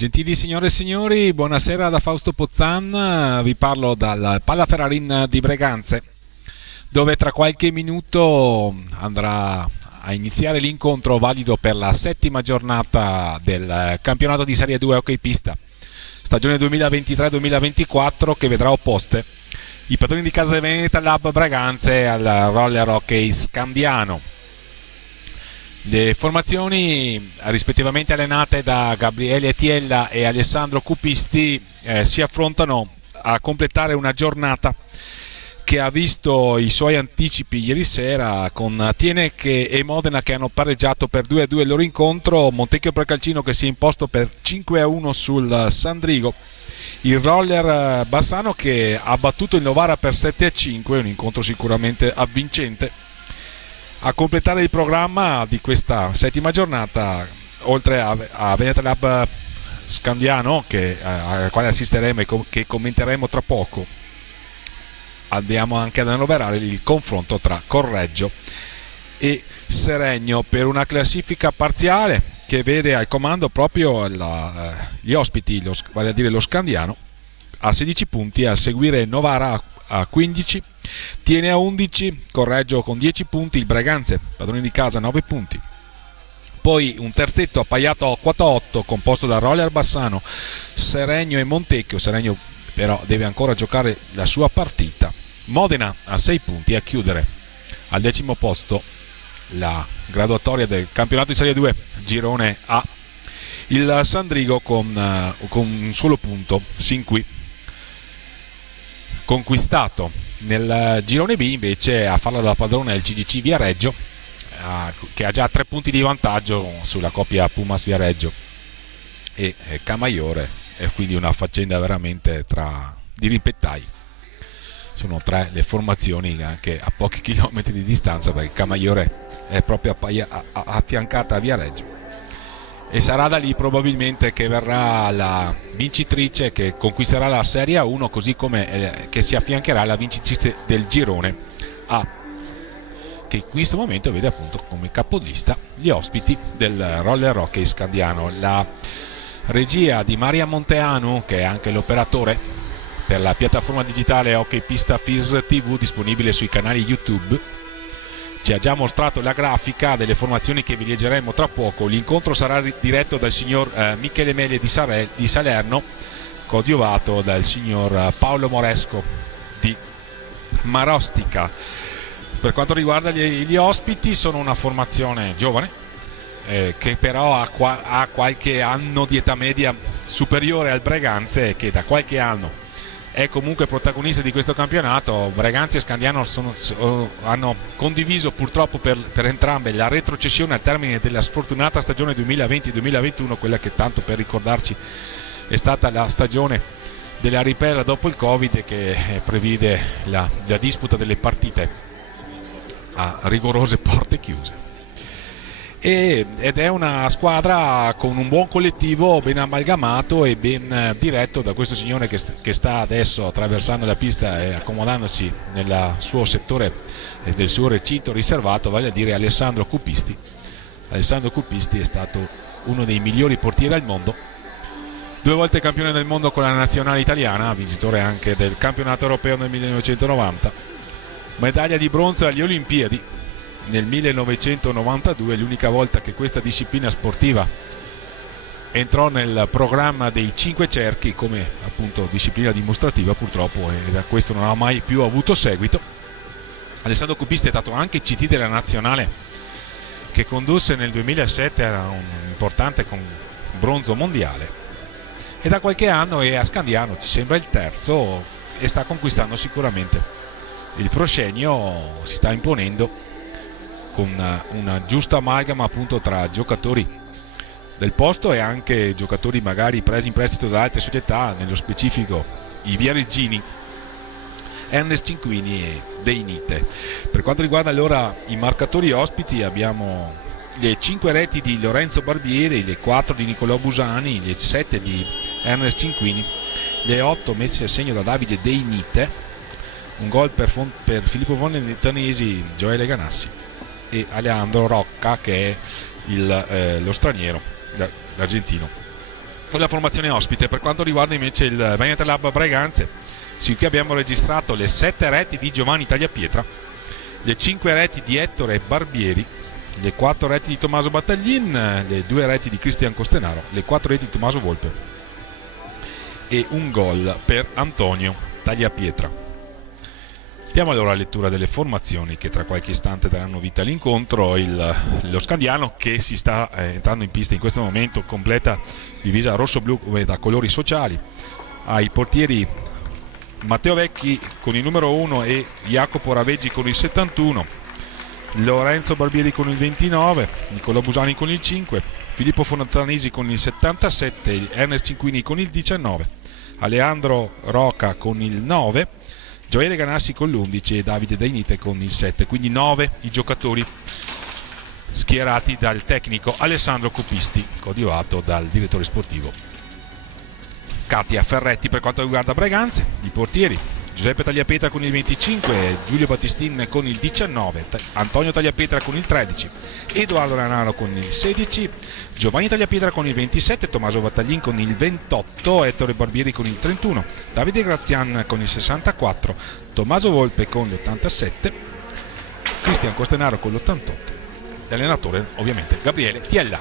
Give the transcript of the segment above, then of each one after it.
Gentili signore e signori, buonasera da Fausto Pozzan, vi parlo dal Palaferrarin di Breganze, dove tra qualche minuto andrà a iniziare l'incontro valido per la settima giornata del campionato di Serie 2 hockey pista, stagione 2023-2024, che vedrà opposte i padroni di casa Veneta Lab Breganze al Roller Hockey Scandiano. Le formazioni rispettivamente allenate da Gabriele Tiella e Alessandro Cupisti si affrontano a completare una giornata che ha visto i suoi anticipi ieri sera con Tienec e Modena che hanno pareggiato per 2-2 il loro incontro, Montecchio Precalcino che si è imposto per 5-1 sul Sandrigo, il Roller Bassano che ha battuto il Novara per 7-5, un incontro sicuramente avvincente. A completare il programma di questa settima giornata, oltre a Veneta Lab Scandiano, al quale assisteremo e che commenteremo tra poco, andiamo anche ad annoverare il confronto tra Correggio e Seregno per una classifica parziale che vede al comando proprio gli ospiti, vale a dire lo Scandiano, a 16 punti, a seguire Novara a 15, Tiene a 11, Correggio con 10 punti, il Breganze, padroni di casa, 9 punti. Poi un terzetto appaiato a 4-8 composto da Roller Bassano, Seregno e Montecchio. Seregno però deve ancora giocare la sua partita. Modena a 6 punti, a chiudere al 10° posto la graduatoria del campionato di Serie 2 girone A, il Sandrigo con un solo punto sin qui conquistato. Nel girone B invece a farla da padrone è il CGC Viareggio, che ha già 3 punti di vantaggio sulla coppia Pumas Viareggio e Camaiore, e quindi una faccenda veramente di rimpettai. Sono 3 le formazioni anche a pochi chilometri di distanza, perché Camaiore è proprio affiancata a Viareggio. E sarà da lì probabilmente che verrà la vincitrice che conquisterà la Serie 1, così come che si affiancherà alla vincitrice del girone A, che in questo momento vede appunto come capolista gli ospiti del Roller Hockey Scandiano. La regia di Maria Monteanu, che è anche l'operatore per la piattaforma digitale Hockey Pista Fizz TV disponibile sui canali YouTube, ci ha già mostrato la grafica delle formazioni che vi leggeremo tra poco. L'incontro sarà diretto dal signor Michele Mele di Salerno, coadiuvato dal signor Paolo Moresco di Marostica. Per quanto riguarda gli ospiti, sono una formazione giovane che però ha qualche anno di età media superiore al Breganze, che da qualche anno è comunque protagonista di questo campionato. Breganze e Scandiano hanno condiviso purtroppo per entrambe la retrocessione al termine della sfortunata stagione 2020-2021, quella che tanto per ricordarci è stata la stagione della ripresa dopo il Covid, che previde la disputa delle partite a rigorose porte chiuse. Ed è una squadra con un buon collettivo, ben amalgamato e ben diretto da questo signore che sta adesso attraversando la pista e accomodandosi nel suo settore e del suo recinto riservato, vale a dire Alessandro Cupisti. Alessandro Cupisti è stato uno dei migliori portieri al mondo, 2 volte campione del mondo con la nazionale italiana, vincitore anche del campionato europeo nel 1990, medaglia di bronzo agli Olimpiadi nel 1992, l'unica volta che questa disciplina sportiva entrò nel programma dei 5 cerchi come appunto disciplina dimostrativa, purtroppo, e da questo non ha mai più avuto seguito. Alessandro Cupisti è stato anche CT della nazionale, che condusse nel 2007 a un importante bronzo mondiale, e da qualche anno è a Scandiano, ci sembra il terzo, e sta conquistando sicuramente il proscenio, si sta imponendo con una giusta amalgama appunto tra giocatori del posto e anche giocatori magari presi in prestito da altre società, nello specifico i viareggini Ernest Cinquini e Deinite. Per quanto riguarda allora i marcatori ospiti, abbiamo le 5 reti di Lorenzo Barbieri, le 4 di Nicolò Busani, le 7 di Ernest Cinquini, le 8 messe a segno da Davide Deinite, un gol per Filippo Vonnetanesi, Gioele Ganassi e Alejandro Rocca, che è lo straniero, l'argentino. con la formazione ospite. Per quanto riguarda invece il Veneta Lab Breganze, qui abbiamo registrato le 7 reti di Giovanni Tagliapietra, le 5 reti di Ettore Barbieri, le 4 reti di Tommaso Battaglin, le 2 reti di Cristian Costenaro, le 4 reti di Tommaso Volpe e un gol per Antonio Tagliapietra. Diamo allora lettura delle formazioni che tra qualche istante daranno vita all'incontro. Lo Scandiano, che si sta entrando in pista in questo momento, completa divisa rosso-blu come da colori sociali. Ai portieri Matteo Vecchi con il numero 1 e Jacopo Raveggi con il 71, Lorenzo Barbieri con il 29, Nicolò Busani con il 5, Filippo Fontanesi con il 77, Ernest Cinquini con il 19, Aleandro Roca con il 9, Gioele Ganassi con l'11 e Davide Dainite con il 7. Quindi 9 i giocatori schierati dal tecnico Alessandro Copisti, coadiuvato dal direttore sportivo Katia Ferretti. Per quanto riguarda Breganze, i portieri: Giuseppe Tagliapietra con il 25, Giulio Battistin con il 19, Antonio Tagliapietra con il 13, Edoardo Ranaro con il 16, Giovanni Tagliapietra con il 27, Tommaso Battaglin con il 28, Ettore Barbieri con il 31, Davide Grazian con il 64, Tommaso Volpe con l'87, Cristian Costenaro con l'88, l'allenatore ovviamente Gabriele Tiella.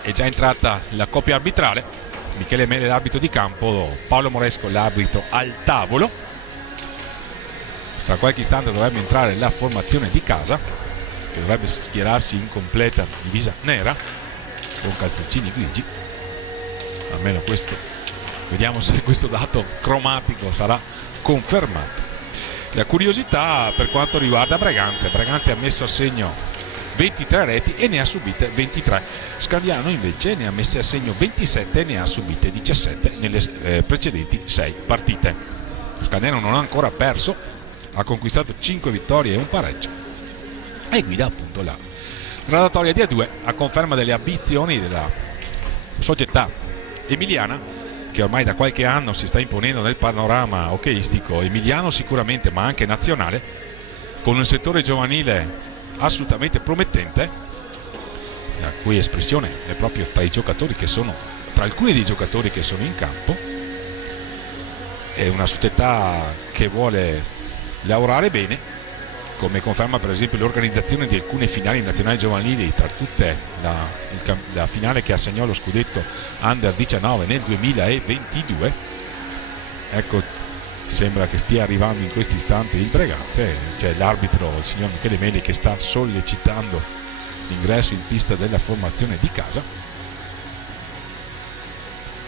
È già entrata la coppia arbitrale: Michele Mele l'arbitro di campo, Paolo Moresco l'arbitro al tavolo. Tra qualche istante dovrebbe entrare la formazione di casa, che dovrebbe schierarsi in completa divisa nera con calzoncini grigi, almeno questo. Vediamo se questo dato cromatico sarà confermato. La curiosità per quanto riguarda Breganze ha messo a segno 23 reti e ne ha subite 23. Scandiano invece ne ha messe a segno 27 e ne ha subite 17 nelle precedenti 6 partite. Scandiano non ha ancora perso, ha conquistato 5 vittorie e un pareggio e guida appunto la gradatoria di A2 a conferma delle ambizioni della società emiliana, che ormai da qualche anno si sta imponendo nel panorama hockeyistico emiliano sicuramente, ma anche nazionale, con un settore giovanile assolutamente promettente, la cui espressione è proprio tra alcuni dei giocatori che sono in campo. È una società che vuole lavorare bene, come conferma per esempio l'organizzazione di alcune finali nazionali giovanili, tra tutte la finale che assegnò lo scudetto Under 19 nel 2022. Ecco, sembra che stia arrivando in questo istante il Breganze. C'è l'arbitro, il signor Michele Meli, che sta sollecitando l'ingresso in pista della formazione di casa,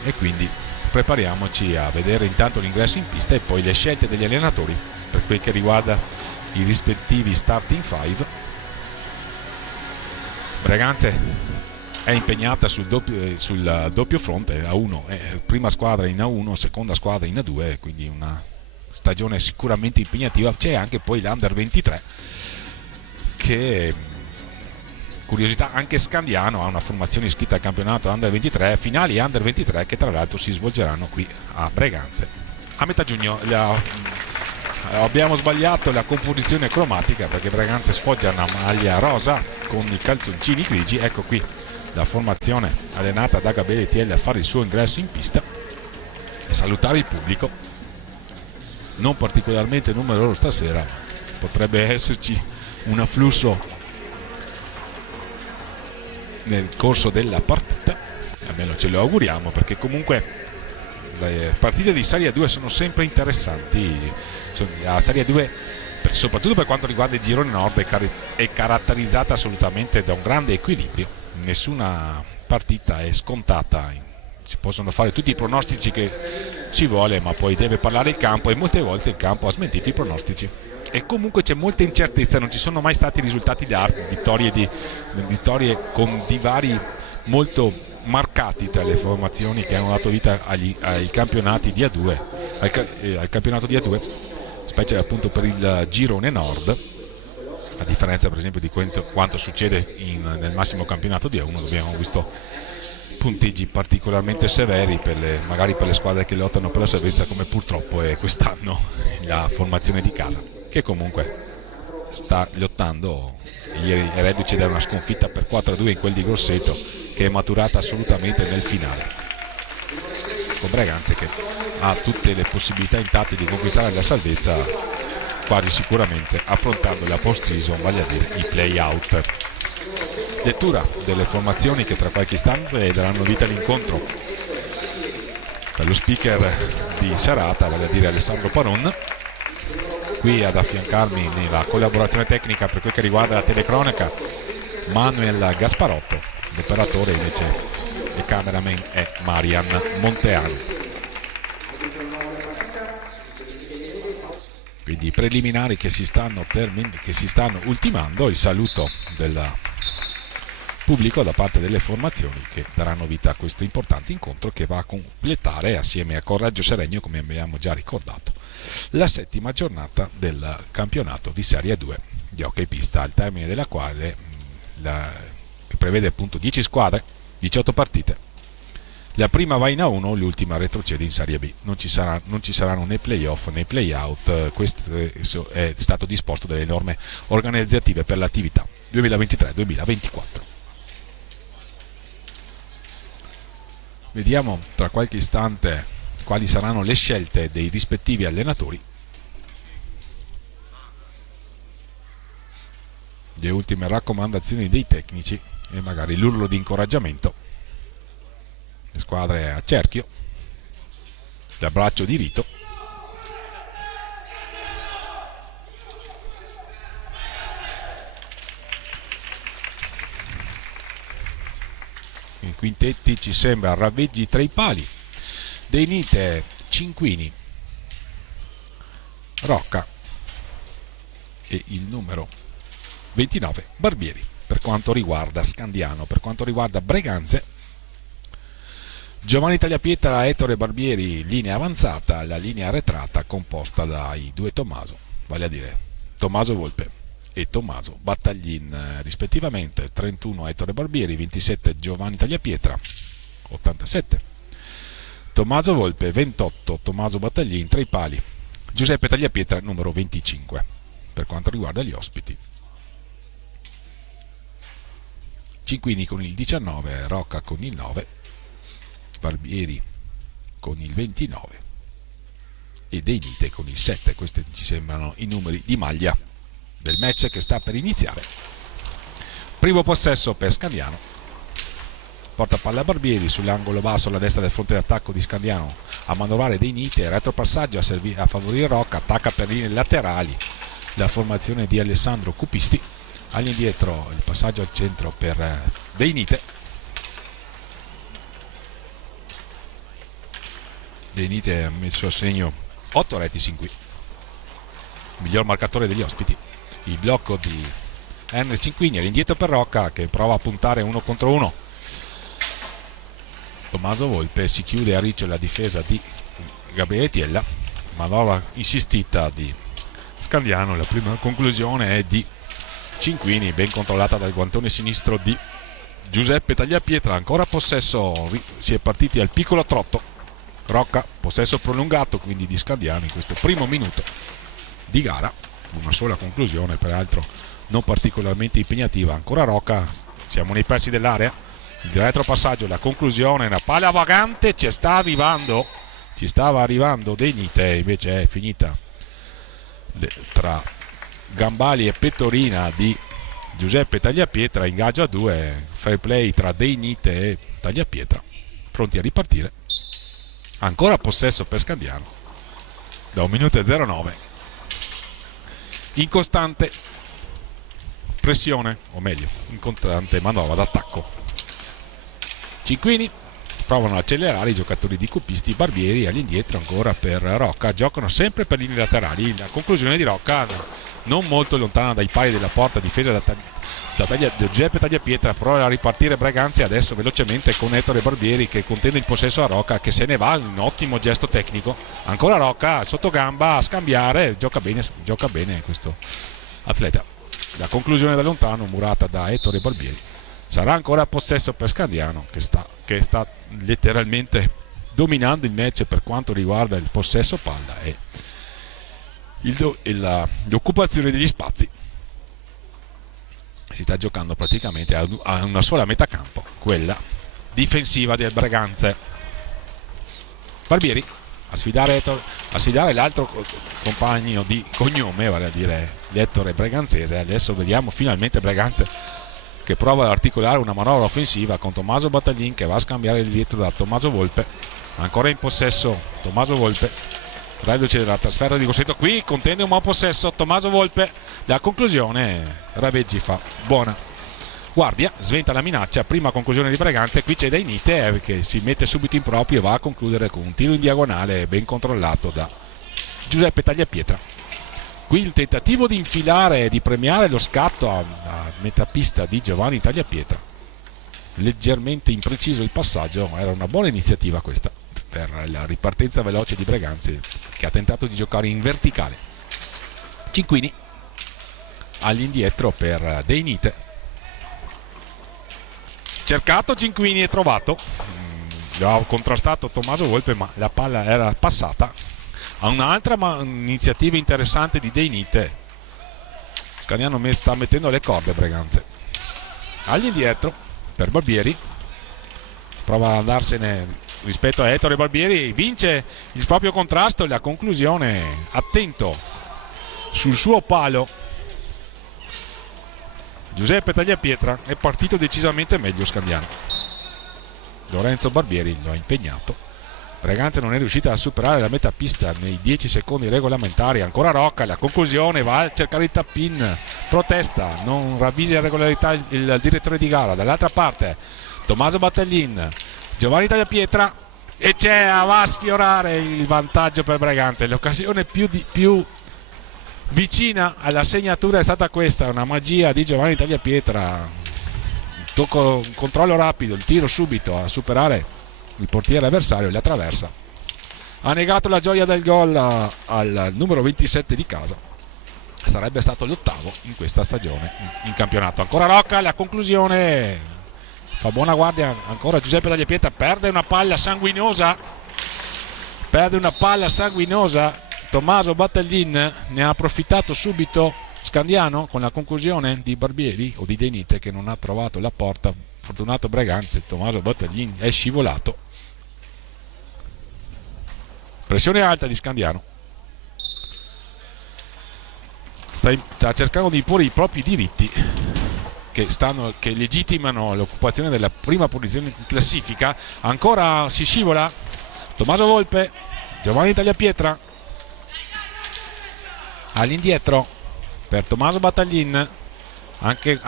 e quindi prepariamoci a vedere intanto l'ingresso in pista e poi le scelte degli allenatori per quel che riguarda i rispettivi starting five. Breganze è impegnata sul doppio fronte, A1, prima squadra in A1, seconda squadra in A2, quindi una stagione sicuramente impegnativa. C'è anche poi l'Under 23, che, curiosità, anche Scandiano ha una formazione iscritta al campionato Under 23, finali Under 23 che tra l'altro si svolgeranno qui a Breganze a metà giugno. Abbiamo sbagliato la composizione cromatica, perché Breganze sfoggia una maglia rosa con i calzoncini grigi. Ecco qui la formazione allenata da Gabriele Tiella a fare il suo ingresso in pista e salutare il pubblico. Non particolarmente numeroso stasera, potrebbe esserci un afflusso nel corso della partita, almeno ce lo auguriamo, perché comunque le partite di Serie 2 sono sempre interessanti. La Serie 2, soprattutto per quanto riguarda il girone nord, è caratterizzata assolutamente da un grande equilibrio. Nessuna partita è scontata, si possono fare tutti i pronostici che si vuole, ma poi deve parlare il campo, e molte volte il campo ha smentito i pronostici, e comunque c'è molta incertezza. Non ci sono mai stati risultati d'arte, vittorie con divari molto marcati tra le formazioni che hanno dato vita ai campionati di A2, al campionato di A2, specie appunto per il girone nord, a differenza per esempio di quanto succede nel massimo campionato di A1, dove abbiamo visto punteggi particolarmente severi magari per le squadre che lottano per la salvezza, come purtroppo è quest'anno la formazione di casa, che comunque sta lottando, ieri è reduce da una sconfitta per 4-2 in quel di Grosseto, che è maturata assolutamente nel finale, con Breganze che ha tutte le possibilità intatte di conquistare la salvezza quasi sicuramente, affrontando la post season, vale a dire i play out. Lettura delle formazioni che tra qualche istante daranno vita all'incontro per lo speaker di serata, vale a dire Alessandro Paron. Qui ad affiancarmi nella collaborazione tecnica per quel che riguarda la telecronaca Manuel Gasparotto, l'operatore invece e cameraman è Marian Monteano. Quindi i preliminari che si stanno ultimando, il saluto del pubblico da parte delle formazioni che daranno vita a questo importante incontro che va a completare, assieme a Correggio Seregno, come abbiamo già ricordato, la 7ª giornata del campionato di Serie 2 di hockey pista, al termine della quale che prevede appunto 10 squadre, 18 partite. La prima va in A1, l'ultima retrocede in Serie B. Non ci saranno né play-off né play-out. Questo è stato disposto dalle norme organizzative per l'attività 2023-2024. Vediamo tra qualche istante quali saranno le scelte dei rispettivi allenatori. Le ultime raccomandazioni dei tecnici e magari l'urlo di incoraggiamento. Le squadre a cerchio, l'abbraccio di rito. In quintetti ci sembra Raveggi tra i pali, De Nite, Cinquini, Rocca e il numero 29 Barbieri. Per quanto riguarda Scandiano, per quanto riguarda Breganze, Giovanni Tagliapietra, Ettore Barbieri, linea avanzata, la linea arretrata composta dai due Tommaso, vale a dire Tommaso Volpe e Tommaso Battaglin rispettivamente, 31 Ettore Barbieri, 27 Giovanni Tagliapietra, 87 Tommaso Volpe, 28 Tommaso Battaglin, tra i pali Giuseppe Tagliapietra, numero 25. Per quanto riguarda gli ospiti, Cinquini con il 19, Rocca con il 9, Barbieri con il 29 e De Nite con il 7. Questi ci sembrano i numeri di maglia del match che sta per iniziare. Primo possesso per Scandiano, porta palla a Barbieri sull'angolo basso alla destra del fronte d'attacco di Scandiano, a manovrare De Nite, retropassaggio a favorire Rocca, attacca per linee laterali la formazione di Alessandro Cupisti, all'indietro il passaggio al centro per De Nite. De Nite ha messo a segno 8 reti sin qui, miglior marcatore degli ospiti. Il blocco di Henry Cinquini all'indietro per Rocca che prova a puntare 1 contro 1. Tommaso Volpe si chiude a riccio la difesa di Gabriele Tiella, manovra insistita di Scandiano. La prima conclusione è di Cinquini, ben controllata dal guantone sinistro di Giuseppe Tagliapietra. Ancora possesso, si è partiti al piccolo trotto. Rocca, possesso prolungato quindi di Scandiano in questo primo minuto di gara, una sola conclusione peraltro non particolarmente impegnativa. Ancora Rocca, siamo nei pressi dell'area, il retropassaggio, la conclusione, una palla vagante, ci stava arrivando De Nite, invece è finita tra gambali e pettorina di Giuseppe Tagliapietra. Ingaggio a 2, fair play tra De Nite e Tagliapietra, pronti a ripartire. Ancora possesso per Scandiano da 1 minuto e 09, in costante pressione, o meglio in costante manovra d'attacco. Cinquini provano ad accelerare i giocatori di Cupisti, Barbieri all'indietro ancora per Rocca, giocano sempre per linee laterali. La conclusione di Rocca non molto lontana dai pali della porta, difesa da Giuseppe Tagliapietra. Prova a ripartire Breganze adesso velocemente con Ettore Barbieri che contende il possesso a Rocca che se ne va, un ottimo gesto tecnico. Ancora Rocca sotto gamba a scambiare, gioca bene questo atleta. La conclusione da lontano murata da Ettore Barbieri. Sarà ancora possesso per Scandiano che sta letteralmente dominando il match per quanto riguarda il possesso palla e l'occupazione degli spazi. si sta giocando praticamente a una sola metà campo, quella difensiva del Breganze. Barbieri a sfidare l'altro compagno di cognome, vale a dire l'Ettore Breganzese. Adesso vediamo finalmente Breganze che prova ad articolare una manovra offensiva con Tommaso Battaglin che va a scambiare il dietro da Tommaso Volpe. Ancora in possesso Tommaso Volpe, reduce della trasferta di Grosseto, qui contende un buon possesso Tommaso Volpe, la conclusione Raveggi fa buona guardia, sventa la minaccia, prima conclusione di Breganze. Qui c'è Deinite che si mette subito in proprio e va a concludere con un tiro in diagonale ben controllato da Giuseppe Tagliapietra. Qui il tentativo di infilare e di premiare lo scatto a metà pista di Giovanni Tagliapietra, leggermente impreciso il passaggio, era una buona iniziativa questa per la ripartenza veloce di Breganze, che ha tentato di giocare in verticale. Cinquini all'indietro per Deinite, cercato Cinquini e trovato, lo ha contrastato Tommaso Volpe ma la palla era passata a un'altra iniziativa interessante di Deinite. Scandiano sta mettendo le corde Breganze. All'indietro per Barbieri, prova ad andarsene rispetto a Ettore. Barbieri vince il proprio contrasto e la conclusione, attento sul suo palo Giuseppe Tagliapietra, è partito decisamente meglio Scandiano. Lorenzo Barbieri lo ha impegnato. Breganze non è riuscita a superare la metà pista nei 10 secondi regolamentari. Ancora Rocca, la conclusione, va a cercare il tap-in, protesta, non ravvisa in regolarità il direttore di gara. Dall'altra parte Tommaso Battaglin, Giovanni Tagliapietra e va a sfiorare il vantaggio per Breganze. L'occasione più vicina alla segnatura è stata questa, una magia di Giovanni Tagliapietra, un controllo rapido, il tiro subito a superare il portiere avversario, la traversa. Ha negato la gioia del gol al numero 27 di casa. Sarebbe stato l'8º in questa stagione in campionato. Ancora Rocca, la conclusione, fa buona guardia ancora Giuseppe Tagliapietra, perde una palla sanguinosa. Tommaso Battaglin ne ha approfittato subito Scandiano con la conclusione di Barbieri o di Deinite che non ha trovato la porta. Fortunato Breganze, Tommaso Battaglin è scivolato. Pressione alta di Scandiano, sta cercando di imporre i propri diritti che legittimano l'occupazione della prima posizione in classifica. Ancora si scivola Tommaso Volpe, Giovanni Tagliapietra all'indietro per Tommaso Battaglin, anche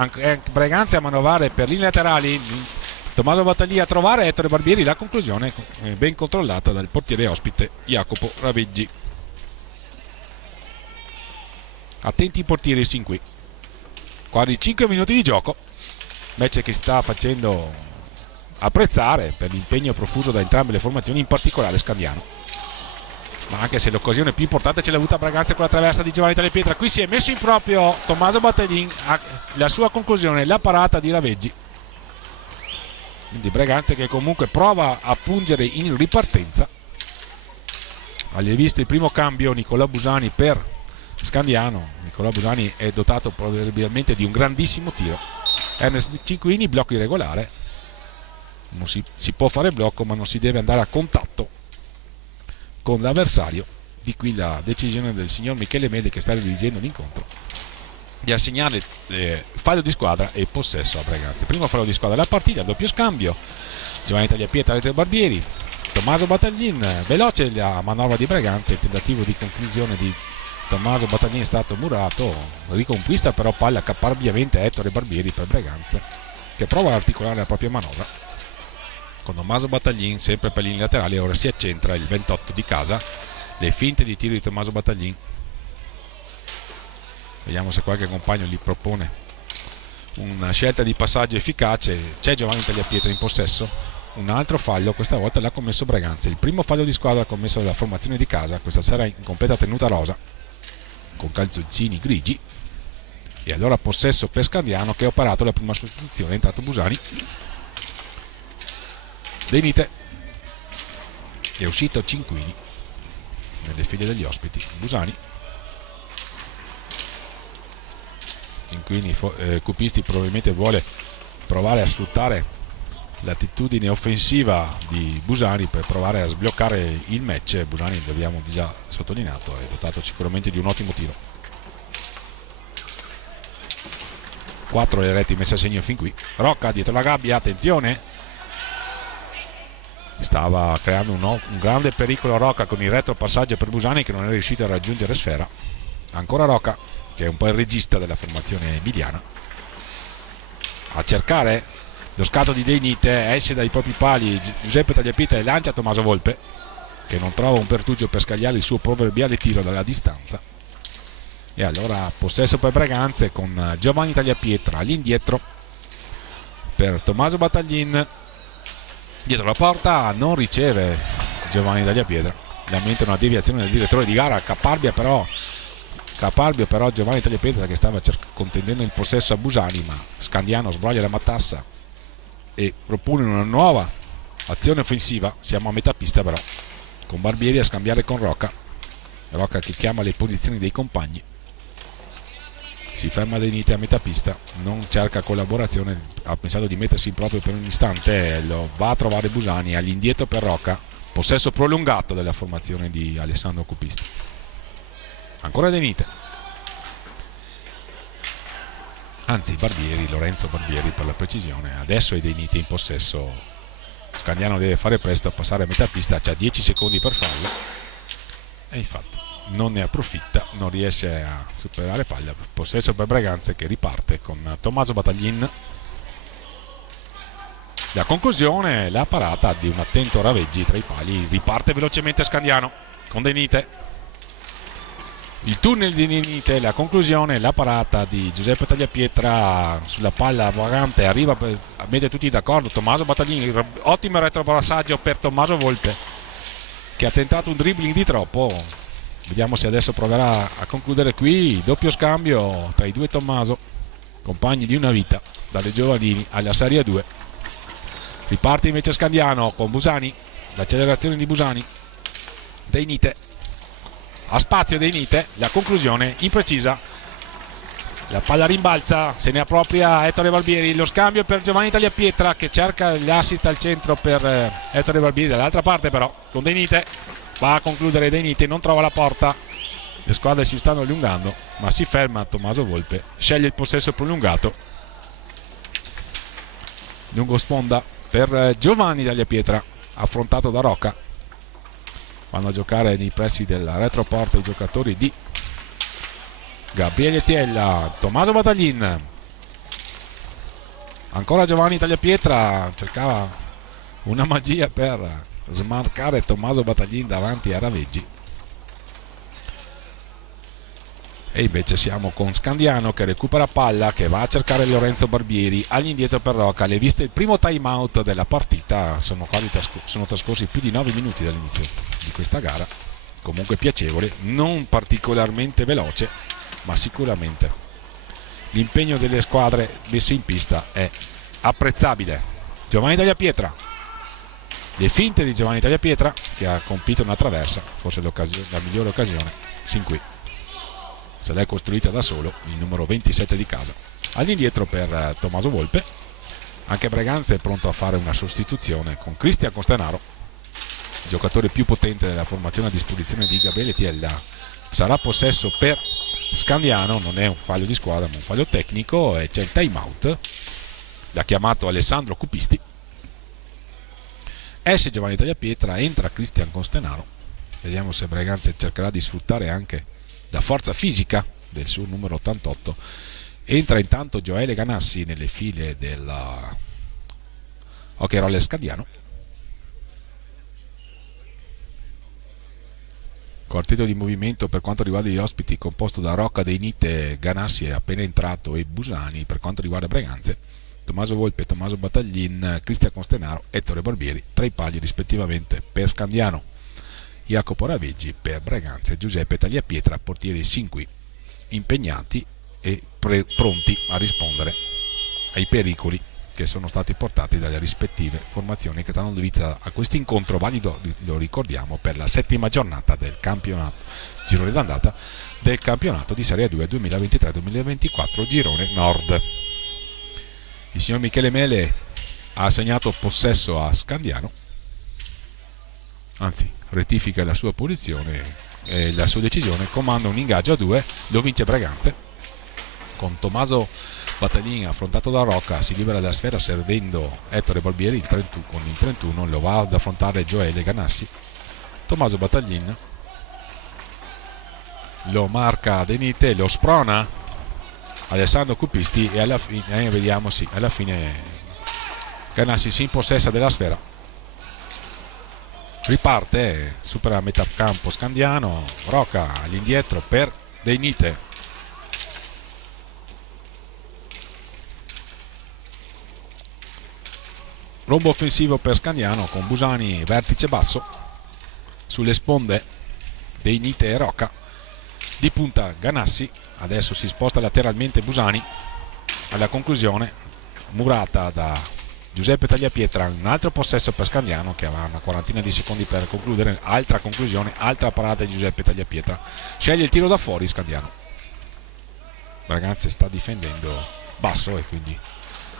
Breganze a manovrare per linee laterali. Tommaso Battaglin a trovare Ettore Barbieri, la conclusione ben controllata dal portiere ospite Jacopo Raveggi. Attenti i portieri sin qui, quasi 5 minuti di gioco, match che sta facendo apprezzare per l'impegno profuso da entrambe le formazioni, in particolare Scandiano. Ma anche se l'occasione più importante ce l'ha avuta Breganze con la traversa di Giovanni Tagliapietra, qui si è messo in proprio Tommaso Battaglin, la sua conclusione, la parata di Raveggi. Quindi Breganze che comunque prova a pungere in ripartenza. Alle viste il primo cambio, Nicolò Busani per Scandiano. Nicolò Busani è dotato probabilmente di un grandissimo tiro. Ernest Cinquini, blocco irregolare, non si può fare blocco ma non si deve andare a contatto con l'avversario. Di qui la decisione del signor Michele Meli, che sta dirigendo l'incontro, di assegnare fallo di squadra e possesso a Breganze. Primo fallo di squadra della partita, doppio scambio, Giovanni Tagliapietra e Barbieri. Tommaso Battaglin, veloce la manovra di Breganze, il tentativo di conclusione di Tommaso Battaglin è stato murato, riconquista però palla caparbiamente Ettore Barbieri per Breganze, che prova ad articolare la propria manovra con Tommaso Battaglin sempre per linee laterali. Ora si accentra il 28 di casa, le finte di tiro di Tommaso Battaglin. Vediamo se qualche compagno gli propone una scelta di passaggio efficace. C'è Giovanni Tagliapietra in possesso, un altro fallo, questa volta l'ha commesso Breganze, il primo fallo di squadra commesso dalla formazione di casa, questa sera in completa tenuta rosa con calzoncini grigi. E allora possesso per Scandiano, che ha operato la prima sostituzione, è entrato Busani. Deinite, è uscito Cinquini nelle file degli ospiti. Busani Quindi Cupisti probabilmente vuole provare a sfruttare l'attitudine offensiva di Busani per provare a sbloccare il match. Busani, l'abbiamo già sottolineato, è dotato sicuramente di un ottimo tiro. 4 le reti messe a segno fin qui. Rocca dietro la gabbia, attenzione, stava creando un grande pericolo a Rocca con il retropassaggio per Busani, che non è riuscito a raggiungere sfera. Ancora Rocca, che è un po' il regista della formazione emiliana, a cercare lo scatto di Deinite. Esce dai propri pali Giuseppe Tagliapietra e lancia Tommaso Volpe, che non trova un pertugio per scagliare il suo proverbiale tiro dalla distanza. E allora possesso per Breganze con Giovanni Tagliapietra all'indietro per Tommaso Battaglin. Dietro la porta non riceve Giovanni Tagliapietra, lamenta una deviazione del direttore di gara. Caparbio però Giovanni Tagliapietra, che stava contendendo il possesso a Busani, ma Scandiano sbroglia la matassa e propone una nuova azione offensiva. Siamo a metà pista però, con Barbieri a scambiare con Rocca che chiama le posizioni dei compagni. Si ferma Deinite a metà pista, non cerca collaborazione, ha pensato di mettersi in proprio per un istante, lo va a trovare Busani all'indietro per Rocca. Possesso prolungato della formazione di Alessandro Cupisti. Ancora Deinite, anzi Lorenzo Barbieri per la precisione. Adesso è Deinite in possesso. Scandiano deve fare presto a passare a metà pista, c'ha 10 secondi per farlo e infatti non ne approfitta, non riesce a superare paglia. Possesso per Breganze, che riparte con Tommaso Battaglin. La conclusione, la parata di un attento Raveggi tra i pali. Riparte velocemente Scandiano con Deinite. Il tunnel di Deinite, la conclusione, la parata di Giuseppe Tagliapietra sulla palla vagante, arriva a mettere tutti d'accordo. Tommaso Battaglin, ottimo retropassaggio per Tommaso Volpe, che ha tentato un dribbling di troppo. Vediamo se adesso proverà a concludere qui. Doppio scambio tra i due Tommaso, compagni di una vita dalle giovanili alla Serie 2. Riparte invece Scandiano con Busani, l'accelerazione di Busani. Deinite, a spazio Deinite, la conclusione imprecisa. La palla rimbalza, se ne appropria Ettore Barbieri. Lo scambio per Giovanni Tagliapietra, che cerca gli assist al centro per Ettore Barbieri. Dall'altra parte però con Deinite, va a concludere Deinite, non trova la porta. Le squadre si stanno allungando, ma si ferma Tommaso Volpe, sceglie il possesso prolungato. Lungo sponda per Giovanni Tagliapietra, affrontato da Rocca. Vanno a giocare nei pressi della retroporta i giocatori di Gabriele Tiella. Tommaso Battaglin, ancora Giovanni Tagliapietra, cercava una magia per smarcare Tommaso Battaglin davanti a Raveggi, e invece siamo con Scandiano che recupera palla, che va a cercare Lorenzo Barbieri all'indietro per Rocca. Le viste il primo time out della partita, sono trascorsi più di 9 minuti dall'inizio di questa gara, comunque piacevole, non particolarmente veloce, ma sicuramente l'impegno delle squadre messe in pista è apprezzabile. Giovanni Tagliapietra, le finte di Giovanni Tagliapietra, che ha compito una traversa, forse la migliore occasione sin qui, se l'è costruita da solo, il numero 27 di casa. All'indietro per Tommaso Volpe. Anche Breganze è pronto a fare una sostituzione con Cristian Costanaro, giocatore più potente della formazione a disposizione di Gabriele Tiella. Sarà possesso per Scandiano, non è un fallo di squadra ma un fallo tecnico, e c'è il time out, l'ha chiamato Alessandro Cupisti. Esce Giovanni Tagliapietra, entra Cristian Costanaro. Vediamo se Breganze cercherà di sfruttare anche la forza fisica del suo numero 88. Entra intanto Gioele Ganassi nelle file del Hockey Roller Scandiano. Quartetto di movimento per quanto riguarda gli ospiti composto da Rocca, Deinite, Ganassi è appena entrato e Busani. Per quanto riguarda Breganze, Tommaso Volpe, Tommaso Battaglin, Cristian Costanaro, Ettore Barbieri. Tra i pali rispettivamente per Scandiano Jacopo Raveggi, per Breganze Giuseppe Tagliapietra, portieri sin qui impegnati e pronti a rispondere ai pericoli che sono stati portati dalle rispettive formazioni che danno vita a questo incontro valido, lo ricordiamo, per la 7ª giornata del campionato girone d'andata del campionato di Serie 2 2023-2024 girone nord. Il signor Michele Mele ha assegnato possesso a Scandiano, anzi rettifica la sua posizione e la sua decisione, comanda un ingaggio a 2, lo vince Breganze con Tommaso Battaglin affrontato da Rocca, si libera della sfera servendo Ettore Barbieri con il 31, lo va ad affrontare Gioele Ganassi. Tommaso Battaglin lo marca Denite, lo sprona Alessandro Cupisti e alla fine vediamo, sì, alla fine Ganassi si impossessa della sfera, riparte, supera a metà campo Scandiano, Rocca all'indietro per Denite. Rombo offensivo per Scandiano con Busani vertice basso sulle sponde dei Nite e Rocca, di punta Ganassi, adesso si sposta lateralmente Busani, alla conclusione murata da Giuseppe Tagliapietra, un altro possesso per Scandiano che avrà una quarantina di secondi per concludere, altra conclusione, altra parata di Giuseppe Tagliapietra, sceglie il tiro da fuori Scandiano. Ragazzi, sta difendendo basso e quindi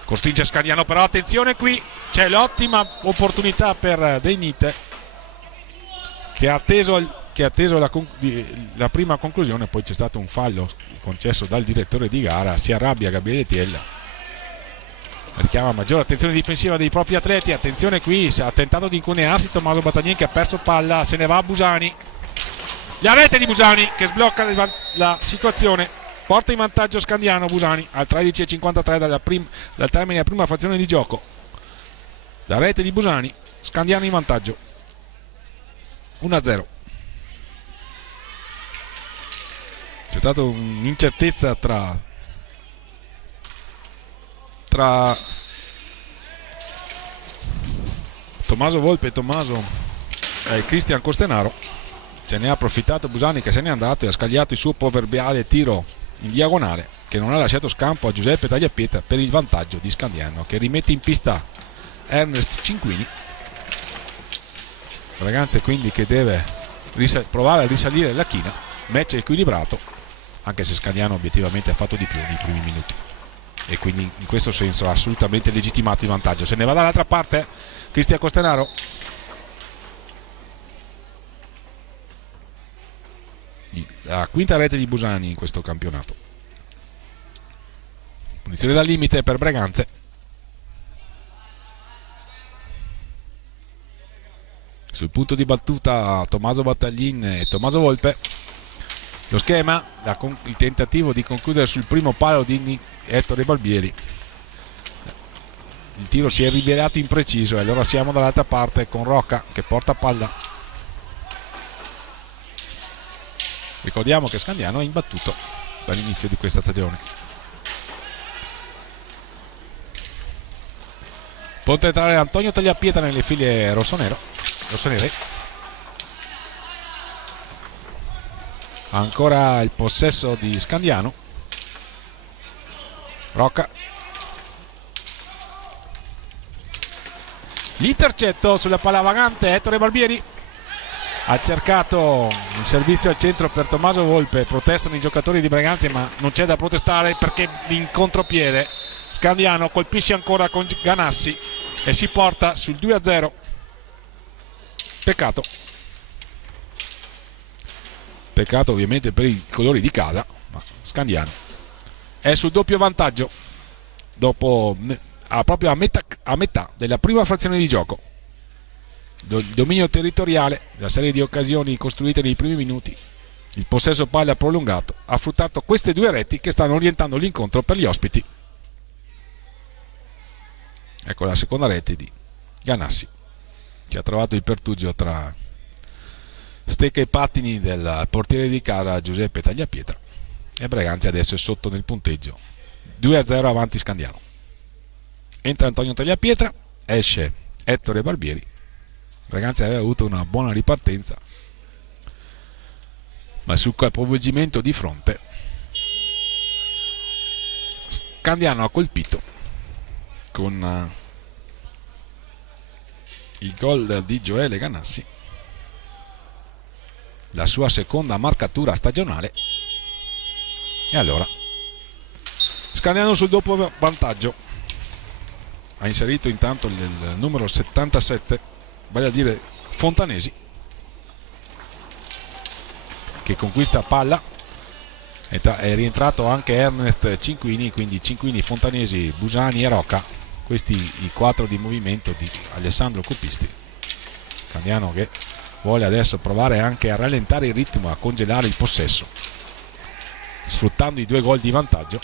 costringe Scandiano, però attenzione, qui c'è l'ottima opportunità per Denite che ha atteso la prima conclusione, poi c'è stato un fallo concesso dal direttore di gara, si arrabbia Gabriele Tiella, richiama maggiore attenzione difensiva dei propri atleti. Attenzione, qui ha tentato di incunearsi Tommaso Battaglin che ha perso palla, se ne va Busani, la rete di Busani che sblocca la situazione, porta in vantaggio Scandiano. Busani al 13:53 dal termine della prima frazione di gioco, la rete di Busani, Scandiano in vantaggio 1-0. C'è stata un'incertezza tra Tommaso Volpe e Cristian Costenaro. Ce ne ha approfittato Busani che se n'è andato e ha scagliato il suo proverbiale tiro in diagonale che non ha lasciato scampo a Giuseppe Tagliapietra per il vantaggio di Scandiano, che rimette in pista Ernest Cinquini. Ragazzi, quindi, che deve provare a risalire la china, match equilibrato, anche se Scandiano obiettivamente ha fatto di più nei primi minuti e quindi in questo senso ha assolutamente legittimato il vantaggio. Se ne va dall'altra parte Cristian Costenaro, la quinta rete di Busani in questo campionato. Punizione dal limite per Breganze. Sul punto di battuta Tommaso Battaglin e Tommaso Volpe. Lo schema, il tentativo di concludere sul primo palo di Ettore Barbieri. Il tiro si è rivelato impreciso e allora siamo dall'altra parte con Rocca che porta palla. Ricordiamo che Scandiano è imbattuto dall'inizio di questa stagione. Può entrare Antonio Tagliapietra nelle file rossonere. Ancora il possesso di Scandiano. Rocca, l'intercetto sulla palla vagante. Ettore Barbieri ha cercato il servizio al centro per Tommaso Volpe, protestano i giocatori di Breganze, ma non c'è da protestare perché in contropiede Scandiano colpisce ancora con Ganassi e si porta sul 2-0. Peccato ovviamente per i colori di casa, ma Scandiano è sul doppio vantaggio dopo proprio a metà della prima frazione di gioco. Dominio territoriale, la serie di occasioni costruite nei primi minuti, il possesso palla prolungato ha fruttato queste due reti che stanno orientando l'incontro per gli ospiti. Ecco la seconda rete di Ganassi che ha trovato il pertugio tra stecca e pattini del portiere di casa Giuseppe Tagliapietra, e Breganze adesso è sotto nel punteggio 2-0 avanti Scandiano. Entra Antonio Tagliapietra, esce Ettore Barbieri. Breganze aveva avuto una buona ripartenza, ma sul capovolgimento di fronte Scandiano ha colpito con il gol di Gioele Ganassi, la sua seconda marcatura stagionale. E allora Scandiano sul doppio vantaggio. Ha inserito intanto il numero 77, vale a dire Fontanesi, che conquista palla. È rientrato anche Ernest Cinquini, quindi Cinquini, Fontanesi, Busani e Rocca, questi i 4 di movimento di Alessandro Copisti. Scandiano che vuole adesso provare anche a rallentare il ritmo, a congelare il possesso, sfruttando i 2 gol di vantaggio.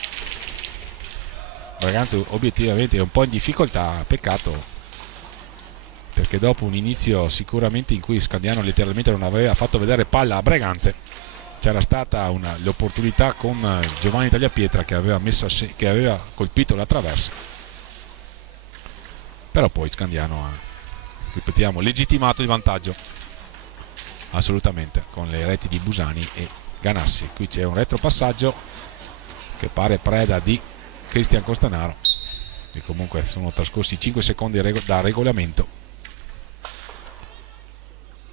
Braganza obiettivamente è un po' in difficoltà, peccato, perché dopo un inizio sicuramente in cui Scandiano letteralmente non aveva fatto vedere palla a Braganza, c'era stata l'opportunità con Giovanni Tagliapietra che aveva colpito la traversa, però poi Scandiano ha, ripetiamo, legittimato il vantaggio assolutamente con le reti di Busani e Ganassi. Qui c'è un retropassaggio che pare preda di Cristian Costanaro, e comunque sono trascorsi 5 secondi da regolamento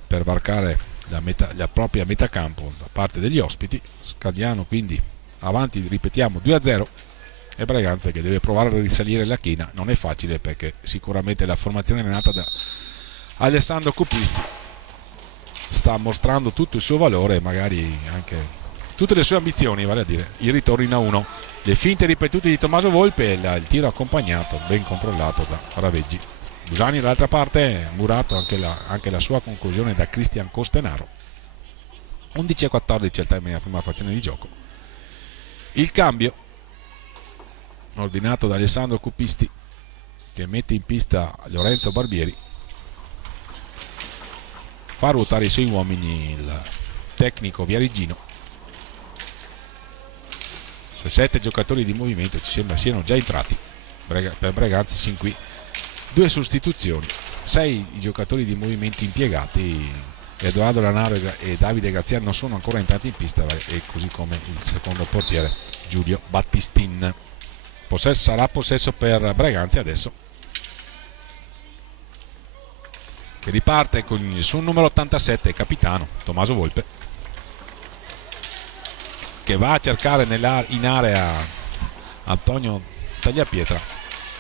per varcare la propria metacampo da parte degli ospiti. Scandiano quindi avanti, ripetiamo, 2-0, e Braganza che deve provare a risalire la china. Non è facile, perché sicuramente la formazione è nata da Alessandro Copisti, sta mostrando tutto il suo valore e magari anche tutte le sue ambizioni, vale a dire il ritorno in A1, le finte ripetute di Tommaso Volpe e il tiro accompagnato ben controllato da Raveggi. Busani dall'altra parte, murato anche la sua conclusione da Cristian Costenaro. 11-14 al termine della prima frazione di gioco. Il cambio ordinato da Alessandro Copisti, che mette in pista Lorenzo Barbieri, fa ruotare i suoi uomini il tecnico viareggino. Su 7 giocatori di movimento ci sembra siano già entrati per Braganza sin qui 2 sostituzioni, 6 i giocatori di movimento impiegati. Edoardo Lanaro e Davide Graziano non sono ancora entrati in pista, e così come il secondo portiere Giulio Battistin. Sarà possesso per Braganza adesso, che riparte con il suo numero 87, capitano Tommaso Volpe, che va a cercare in area Antonio Tagliapietra,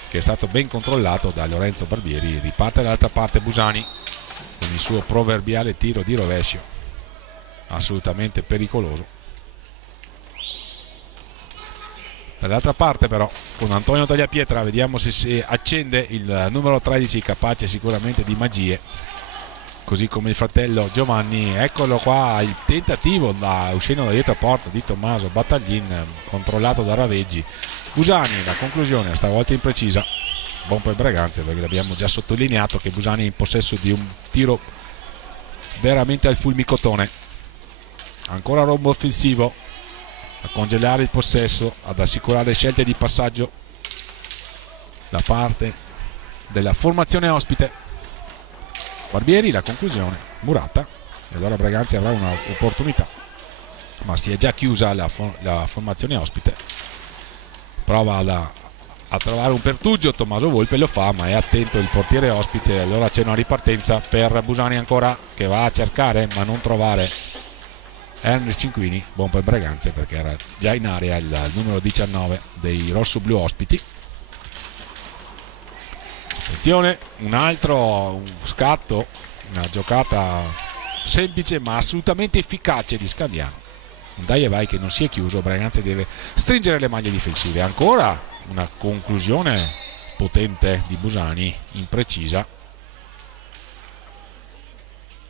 che è stato ben controllato da Lorenzo Barbieri. Riparte dall'altra parte Busani con il suo proverbiale tiro di rovescio, assolutamente pericoloso. Dall'altra parte però, con Antonio Tagliapietra, vediamo se si accende il numero 13, capace sicuramente di magie, così come il fratello Giovanni. Eccolo qua il tentativo uscendo da dietro porta di Tommaso Battaglin, controllato da Raveggi. Busani, la conclusione stavolta imprecisa, buon per Braganza, perché l'abbiamo già sottolineato che Busani è in possesso di un tiro veramente al fulmicotone. Ancora rombo offensivo a congelare il possesso, ad assicurare scelte di passaggio da parte della formazione ospite. Barbieri, la conclusione murata, e allora Braganza avrà un'opportunità, ma si è già chiusa la formazione ospite. Prova a trovare un pertugio, Tommaso Volpe lo fa, ma è attento il portiere ospite. Allora c'è una ripartenza per Busani ancora, che va a cercare ma non trovare Ernest Cinquini. Buon per Braganza, perché era già in area il numero 19 dei rossoblu ospiti. Attenzione, un altro scatto, una giocata semplice ma assolutamente efficace di Scandiano. Un dai e vai che non si è chiuso. Braganza deve stringere le maglie difensive. Ancora una conclusione potente di Busani, imprecisa,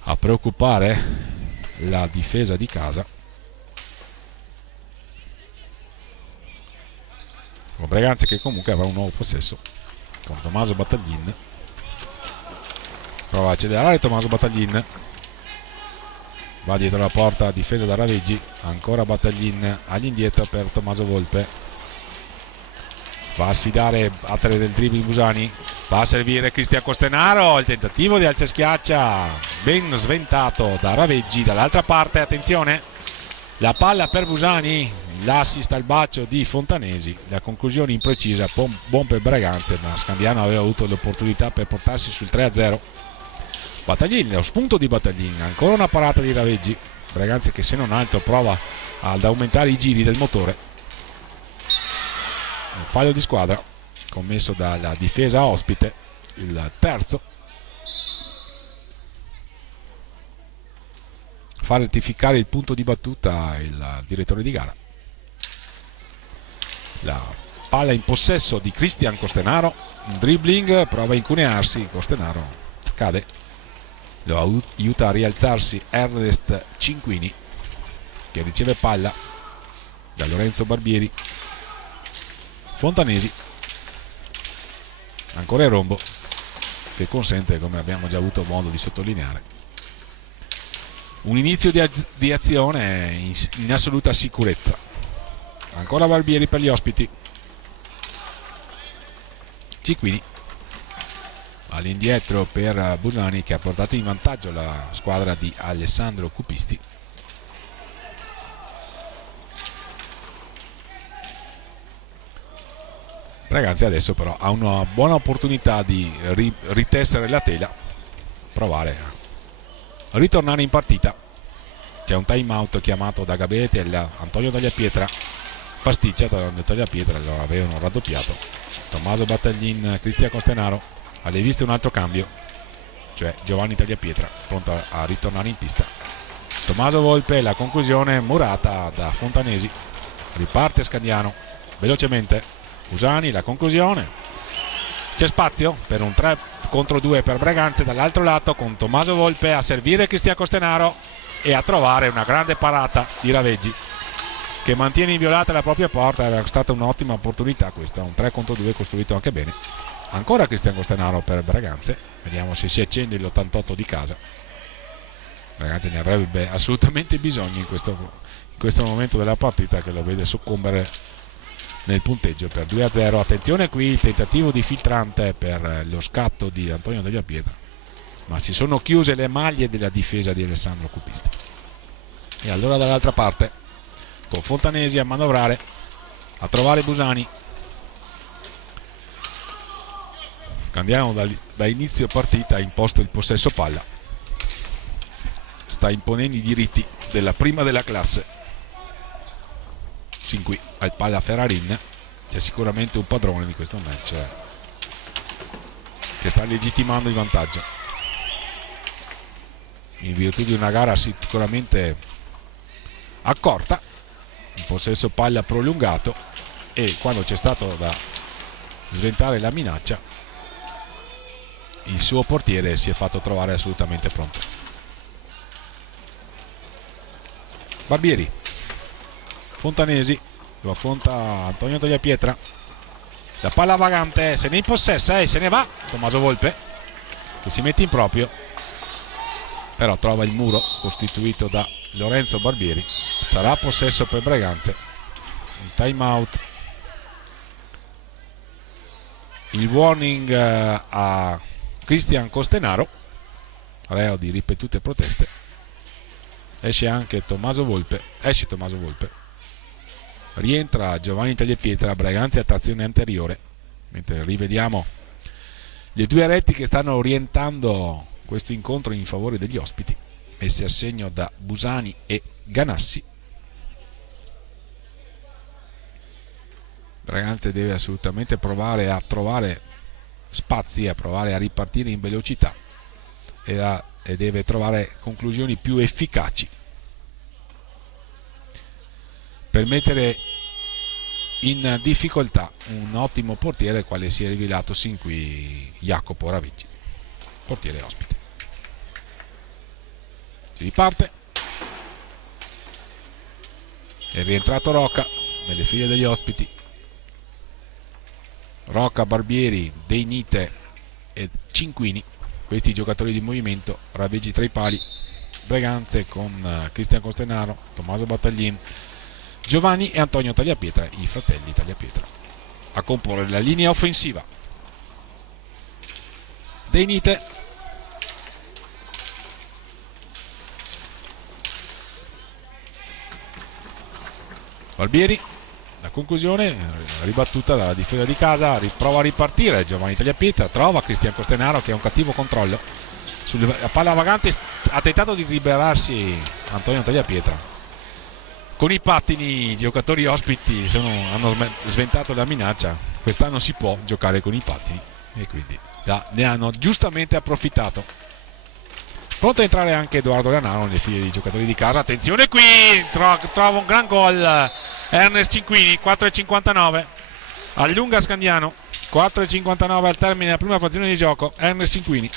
a preoccupare la difesa di casa. Con Braganza che comunque avrà un nuovo possesso con Tommaso Battaglin. Prova a accelerare Tommaso Battaglin, va dietro la porta, difesa da Raveggi. Ancora Battaglin all'indietro per Tommaso Volpe, va a sfidare, battere del dribbling Busani, va a servire Cristian Costenaro. Il tentativo di alza e schiaccia ben sventato da Raveggi. Dall'altra parte, attenzione, La palla per Busani, l'assist al bacio di Fontanesi, la conclusione imprecisa, buon per Braganze, ma Scandiano aveva avuto l'opportunità per portarsi sul 3-0. Battaglin, lo spunto di Battaglin, ancora una parata di Raveggi, Braganze che se non altro prova ad aumentare i giri del motore. Un fallo di squadra commesso dalla difesa ospite, il terzo. Fa rettificare il punto di battuta il direttore di gara. La palla in possesso di Cristian Costenaro, un dribbling, prova a incunearsi, Costenaro cade, lo aiuta a rialzarsi Ernest Cinquini che riceve palla da Lorenzo Barbieri. Fontanesi, ancora il rombo che consente, come abbiamo già avuto modo di sottolineare, un inizio di azione in assoluta sicurezza. Ancora Barbieri per gli ospiti. Cicquini all'indietro per Busani che ha portato in vantaggio la squadra di Alessandro Cupisti. Ragazzi, adesso però ha una buona opportunità di ritessere la tela, provare a ritornare in partita. C'è un time out chiamato da Gabriele Tella. Antonio Tagliapietra pasticcia, Tagliapietra lo avevano raddoppiato. Tommaso Battaglin, Cristian Costenaro, alle viste un altro cambio, cioè Giovanni Tagliapietra pronto a ritornare in pista. Tommaso Volpe, la conclusione murata da Fontanesi, riparte Scandiano velocemente. Busani, la conclusione, c'è spazio per un 3 contro 2 per Braganze dall'altro lato, con Tommaso Volpe a servire Cristian Costenaro e a trovare una grande parata di Raveggi che mantiene inviolata la propria porta. Era stata un'ottima opportunità questa, un 3 contro 2 costruito anche bene. Ancora Cristian Costenaro per Braganze, vediamo se si accende l'88 di casa. Braganze ne avrebbe assolutamente bisogno in questo momento della partita, che lo vede soccombere nel punteggio per 2-0. Attenzione qui, il tentativo di filtrante per lo scatto di Antonio Tagliapietra, ma si sono chiuse le maglie della difesa di Alessandro Cupisti. E allora dall'altra parte, con Fontanesi a manovrare, a trovare Busani. Scandiano da inizio partita ha imposto il possesso palla, sta imponendo i diritti della prima della classe. Sin qui al palla Ferrarin, c'è sicuramente un padrone di questo match che sta legittimando il vantaggio in virtù di una gara sicuramente accorta, un possesso palla prolungato, e quando c'è stato da sventare la minaccia il suo portiere si è fatto trovare assolutamente pronto. Barbieri, Fontanesi, lo affronta Antonio Tagliapietra, la palla vagante, se ne impossessa e se ne va Tommaso Volpe che si mette in proprio, però trova il muro costituito da Lorenzo Barbieri. Sarà possesso per Braganze, il time out, il warning a Cristian Costenaro, reo di ripetute proteste. Esce anche Tommaso Volpe, rientra Giovanni Tagliapietra. Braganze a trazione anteriore, mentre rivediamo le due reti che stanno orientando questo incontro in favore degli ospiti, messe a segno da Busani e Ganassi. Braganze deve assolutamente provare a trovare spazi, a provare a ripartire in velocità e deve trovare conclusioni più efficaci per mettere in difficoltà un ottimo portiere quale si è rivelato sin qui Jacopo Raveggi, portiere ospite. Si riparte, è rientrato Rocca nelle file degli ospiti. Rocca, Barbieri, Deinite e Cinquini, questi i giocatori di movimento. Raveggi tra i pali, Braganze con Cristian Costenaro, Tommaso Battaglin, Giovanni e Antonio Tagliapietra, i fratelli Tagliapietra, a comporre la linea offensiva. Deinite, Barbieri, la conclusione ribattuta dalla difesa di casa, prova a ripartire Giovanni Tagliapietra, trova Cristian Costenaro che ha un cattivo controllo sulla palla vagante, ha tentato di liberarsi Antonio Tagliapietra. Con i pattini i giocatori ospiti hanno sventato la minaccia, quest'anno si può giocare con i pattini e quindi ne hanno giustamente approfittato. Pronto a entrare anche Edoardo Lanaro nelle file dei giocatori di casa, attenzione qui, trova un gran gol Ernest Cinquini, 4,59, allunga Scandiano, 4,59 al termine della prima frazione di gioco, Ernest Cinquini.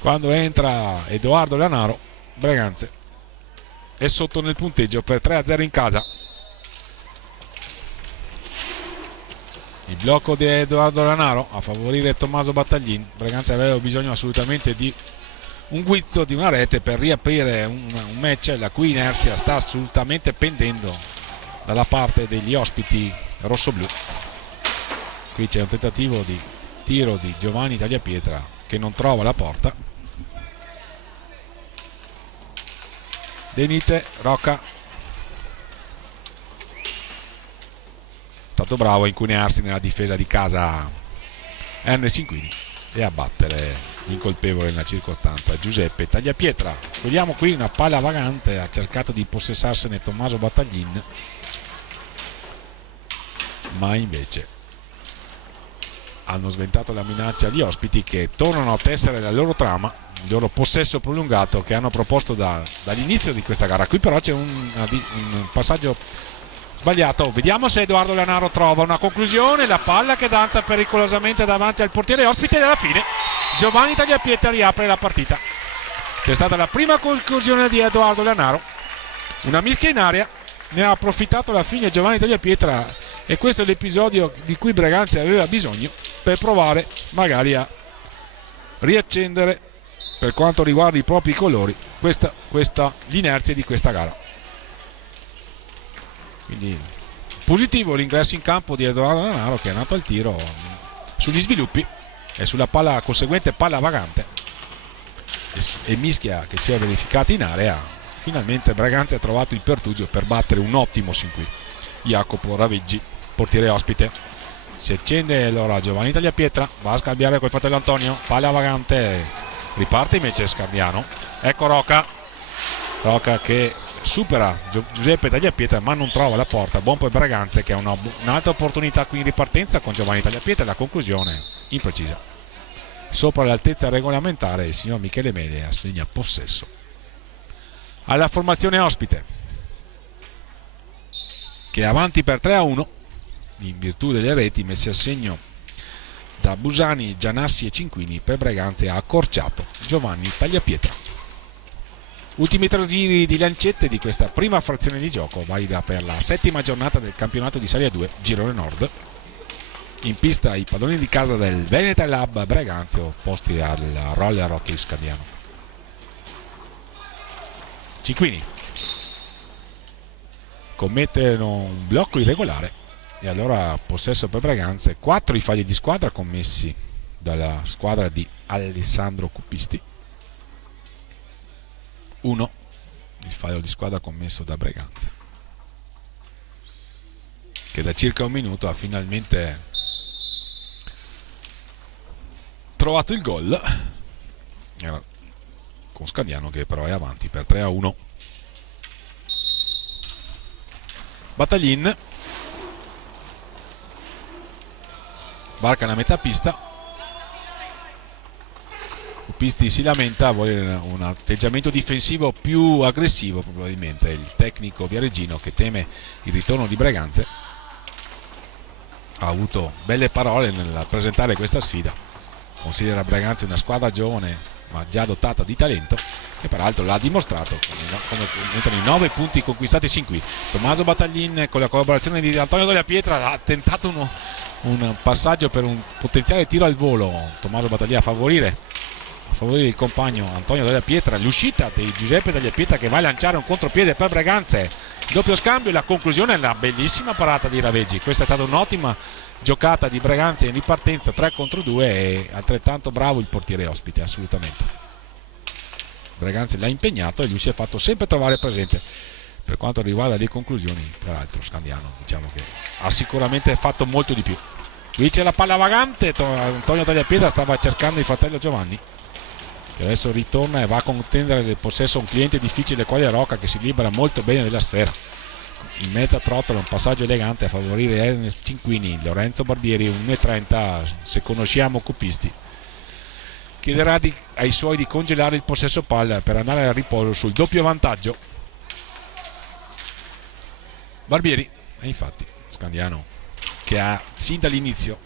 Quando entra Edoardo Lanaro, Breganze è sotto nel punteggio per 3-0 in casa. Il blocco di Edoardo Lanaro a favorire Tommaso Battaglin. Breganze aveva bisogno assolutamente di un guizzo, di una rete per riaprire un match la cui inerzia sta assolutamente pendendo dalla parte degli ospiti rossoblù. Qui c'è un tentativo di tiro di Giovanni Tagliapietra che non trova la porta. Denite, Rocca stato bravo a incunearsi nella difesa di casa Ernest Cinquini e a battere l'incolpevole nella circostanza Giuseppe Tagliapietra. Vediamo qui una palla vagante, ha cercato di possessarsene Tommaso Battaglin, ma invece hanno sventato la minaccia agli ospiti che tornano a tessere la loro trama, il loro possesso prolungato che hanno proposto dall'inizio di questa gara. Qui però c'è un passaggio sbagliato, vediamo se Edoardo Lanaro trova una conclusione, la palla che danza pericolosamente davanti al portiere ospite e alla fine Giovanni Tagliapietra riapre la partita. C'è stata la prima conclusione di Edoardo Lanaro, una mischia in area, ne ha approfittato alla fine Giovanni Tagliapietra e questo è l'episodio di cui Breganze aveva bisogno per provare magari a riaccendere, per quanto riguarda i propri colori, l'inerzia di questa gara. Quindi positivo l'ingresso in campo di Edoardo Lanaro che è nato al tiro sugli sviluppi e sulla conseguente palla vagante e mischia che si è verificata in area. Finalmente Breganze ha trovato il pertugio per battere un ottimo sin qui Jacopo Raveggi, portiere ospite. Si accende allora Giovanni Tagliapietra, va a scambiare col fratello Antonio, palla vagante, riparte invece Scandiano, ecco Rocca che supera Giuseppe Tagliapietra ma non trova la porta. Buon per Breganze che ha un'altra opportunità qui in ripartenza con Giovanni Tagliapietra, la conclusione imprecisa sopra l'altezza regolamentare. Il signor Michele Mele assegna possesso alla formazione ospite che è avanti per 3-1 in virtù delle reti messe a segno da Busani, Gianassi e Cinquini. Per Breganze ha accorciato Giovanni Tagliapietra. Ultimi 3 giri di lancette di questa prima frazione di gioco, valida per la 7ª giornata del campionato di Serie 2 Girone Nord. In pista i padroni di casa del Veneta Lab Breganze opposti al Roller Hockey Scandiano. Cinquini commettono un blocco irregolare e allora possesso per Breganze. 4 i falli di squadra commessi dalla squadra di Alessandro Cuppisti, 1 il fallo di squadra commesso da Breganze che da circa un minuto ha finalmente trovato il gol. Era con Scandiano che però è avanti per 3-1. Battaglin varca la metà pista, Cuppisti si lamenta, vuole un atteggiamento difensivo più aggressivo, probabilmente il tecnico viareggino che teme il ritorno di Breganze ha avuto belle parole nel presentare questa sfida. Considera Breganze una squadra giovane ma già dotata di talento, che peraltro l'ha dimostrato come entrano i 9 punti conquistati sin qui. Tommaso Battaglin con la collaborazione di Antonio Tagliapietra ha tentato un passaggio per un potenziale tiro al volo. Tommaso Battaglin a favorire il compagno Antonio Tagliapietra, l'uscita di Giuseppe Tagliapietra che va a lanciare un contropiede per Breganze, doppio scambio e la conclusione è una bellissima parata di Raveggi. Questa è stata un'ottima giocata di Breganze in ripartenza 3 contro 2 e altrettanto bravo il portiere ospite, assolutamente. Breganze l'ha impegnato e lui si è fatto sempre trovare presente. Per quanto riguarda le conclusioni, peraltro Scandiano diciamo che ha sicuramente fatto molto di più. Qui c'è la palla vagante, Antonio Tagliapietra stava cercando il fratello Giovanni, che adesso ritorna e va a contendere il possesso a un cliente difficile quale Rocca, che si libera molto bene della sfera. In mezza trottola un passaggio elegante a favorire Ernest Cinquini. Lorenzo Barbieri 1,30, se conosciamo Cupisti, chiederà ai suoi di congelare il possesso palla per andare al riposo sul doppio vantaggio. Barbieri, e infatti Scandiano, che ha sin dall'inizio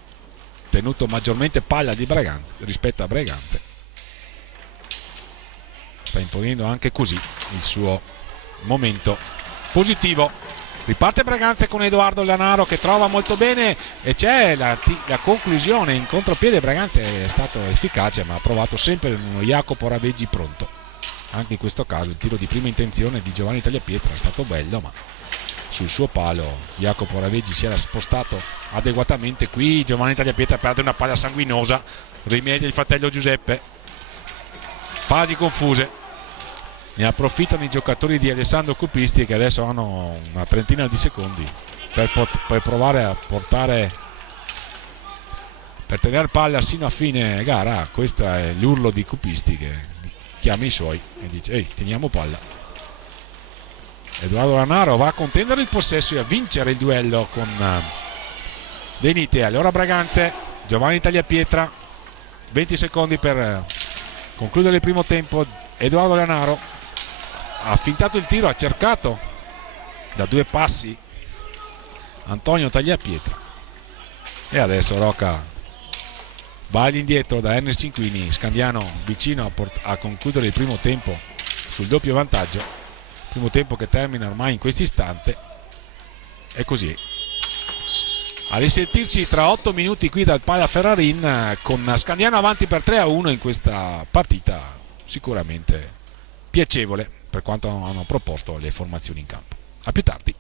tenuto maggiormente palla di Breganze rispetto a Breganze, sta imponendo anche così il suo momento positivo. Riparte Breganze con Edoardo Lanaro che trova molto bene e c'è la conclusione in contropiede. Breganze è stato efficace ma ha provato sempre uno Jacopo Raveggi pronto. Anche in questo caso il tiro di prima intenzione di Giovanni Tagliapietra è stato bello, ma sul suo palo Jacopo Raveggi si era spostato adeguatamente. Qui Giovanni Tagliapietra perde una palla sanguinosa, rimedia il fratello Giuseppe. Fasi confuse, ne approfittano i giocatori di Alessandro Cupisti, che adesso hanno una trentina di secondi per provare a portare, per tenere palla sino a fine gara. Questo è l'urlo di Cupisti che chiama i suoi e dice: ehi, teniamo palla. Edoardo Lanaro va a contendere il possesso e a vincere il duello con Denite. Allora Breganze, Giovanni Tagliapietra, 20 secondi per concludere il primo tempo. Edoardo Lanaro ha fintato il tiro, ha cercato da 2 passi Antonio Tagliapietra e adesso Rocca va all'indietro da Ernest Cinquini. Scandiano vicino a concludere il primo tempo sul doppio vantaggio, primo tempo che termina ormai in questo istante. E così a risentirci tra 8 minuti qui dal Pala Ferrarin, con Scandiano avanti per 3-1 in questa partita sicuramente piacevole per quanto hanno proposto le formazioni in campo. A più tardi.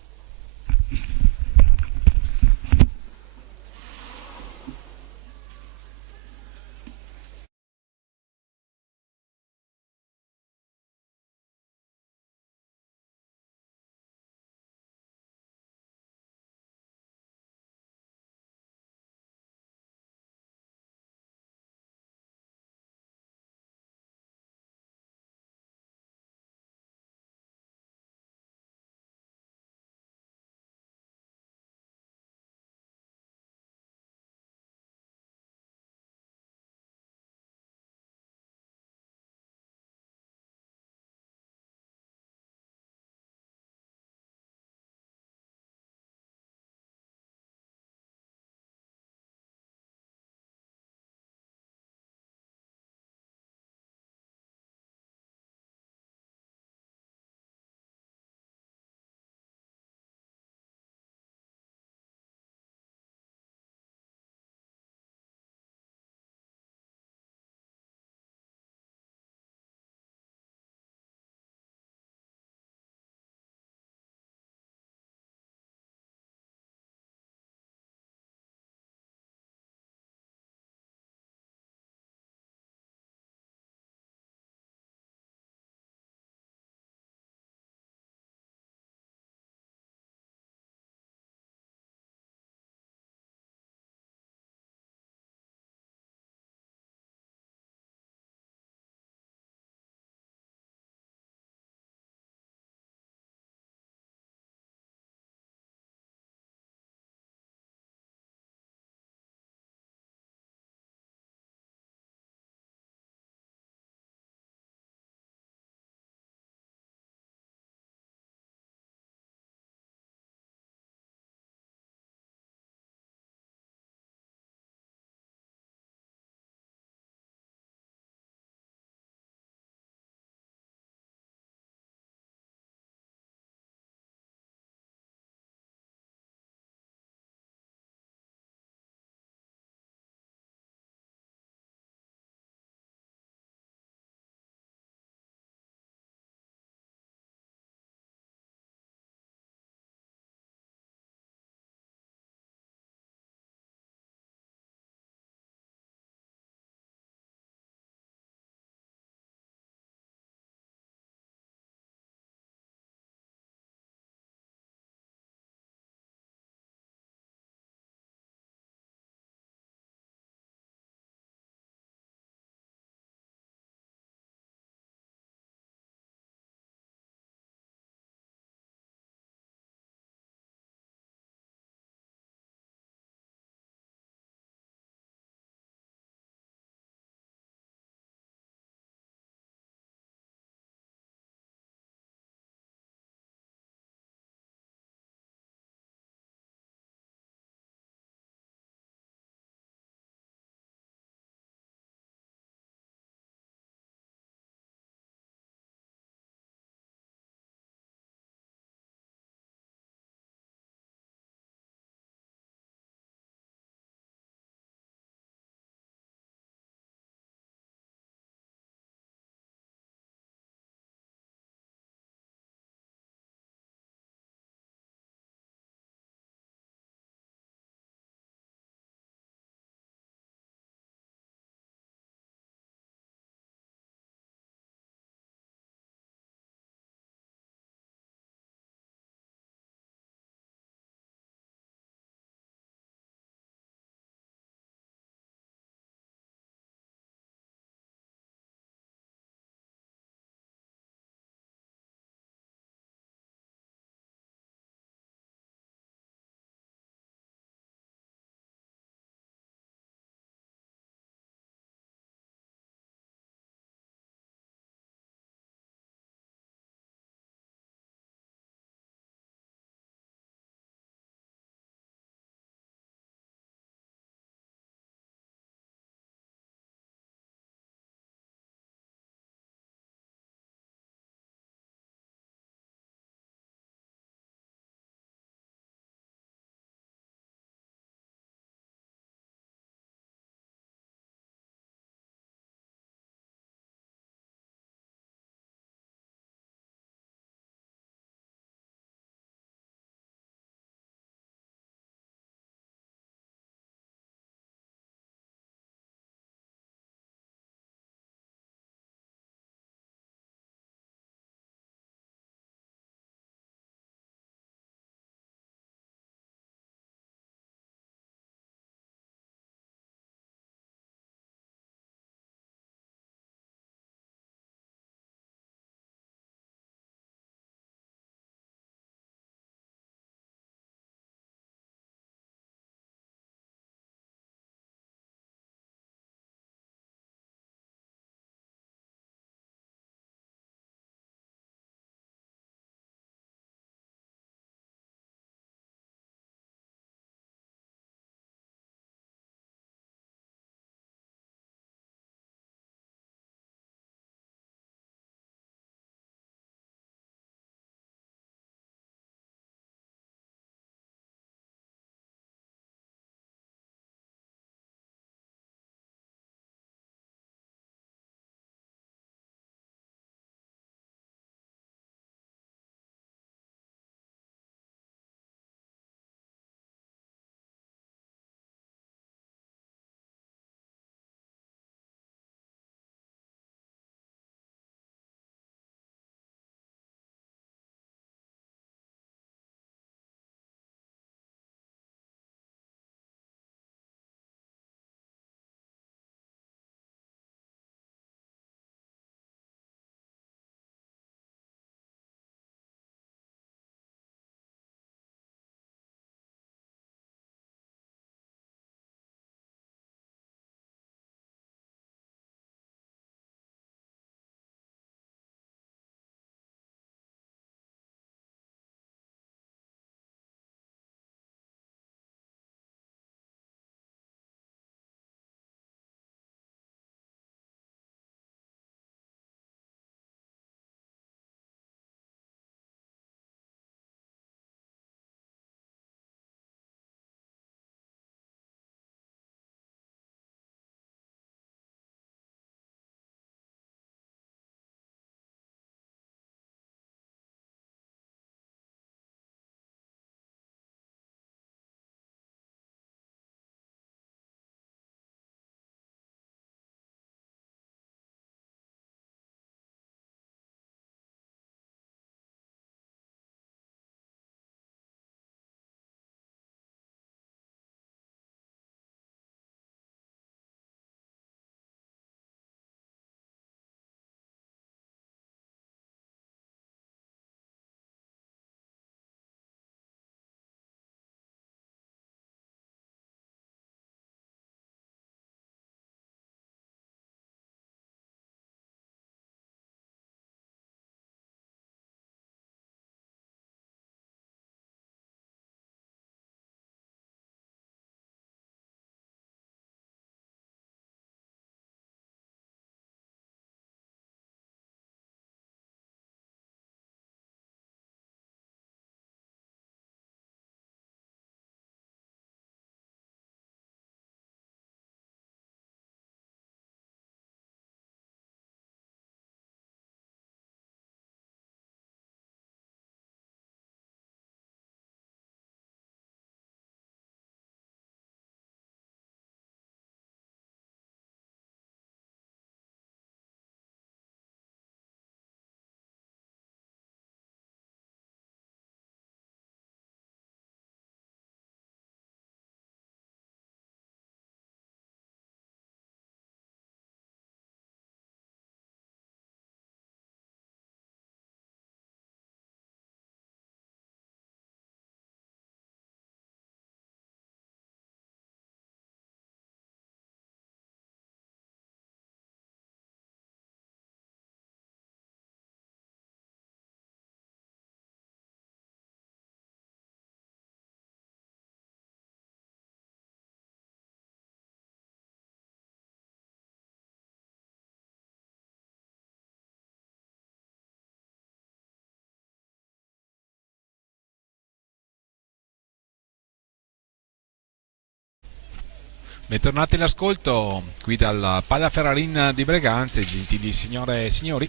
Bentornati all'ascolto qui dal Palla Ferrarin di Breganze, gentili signore e signori.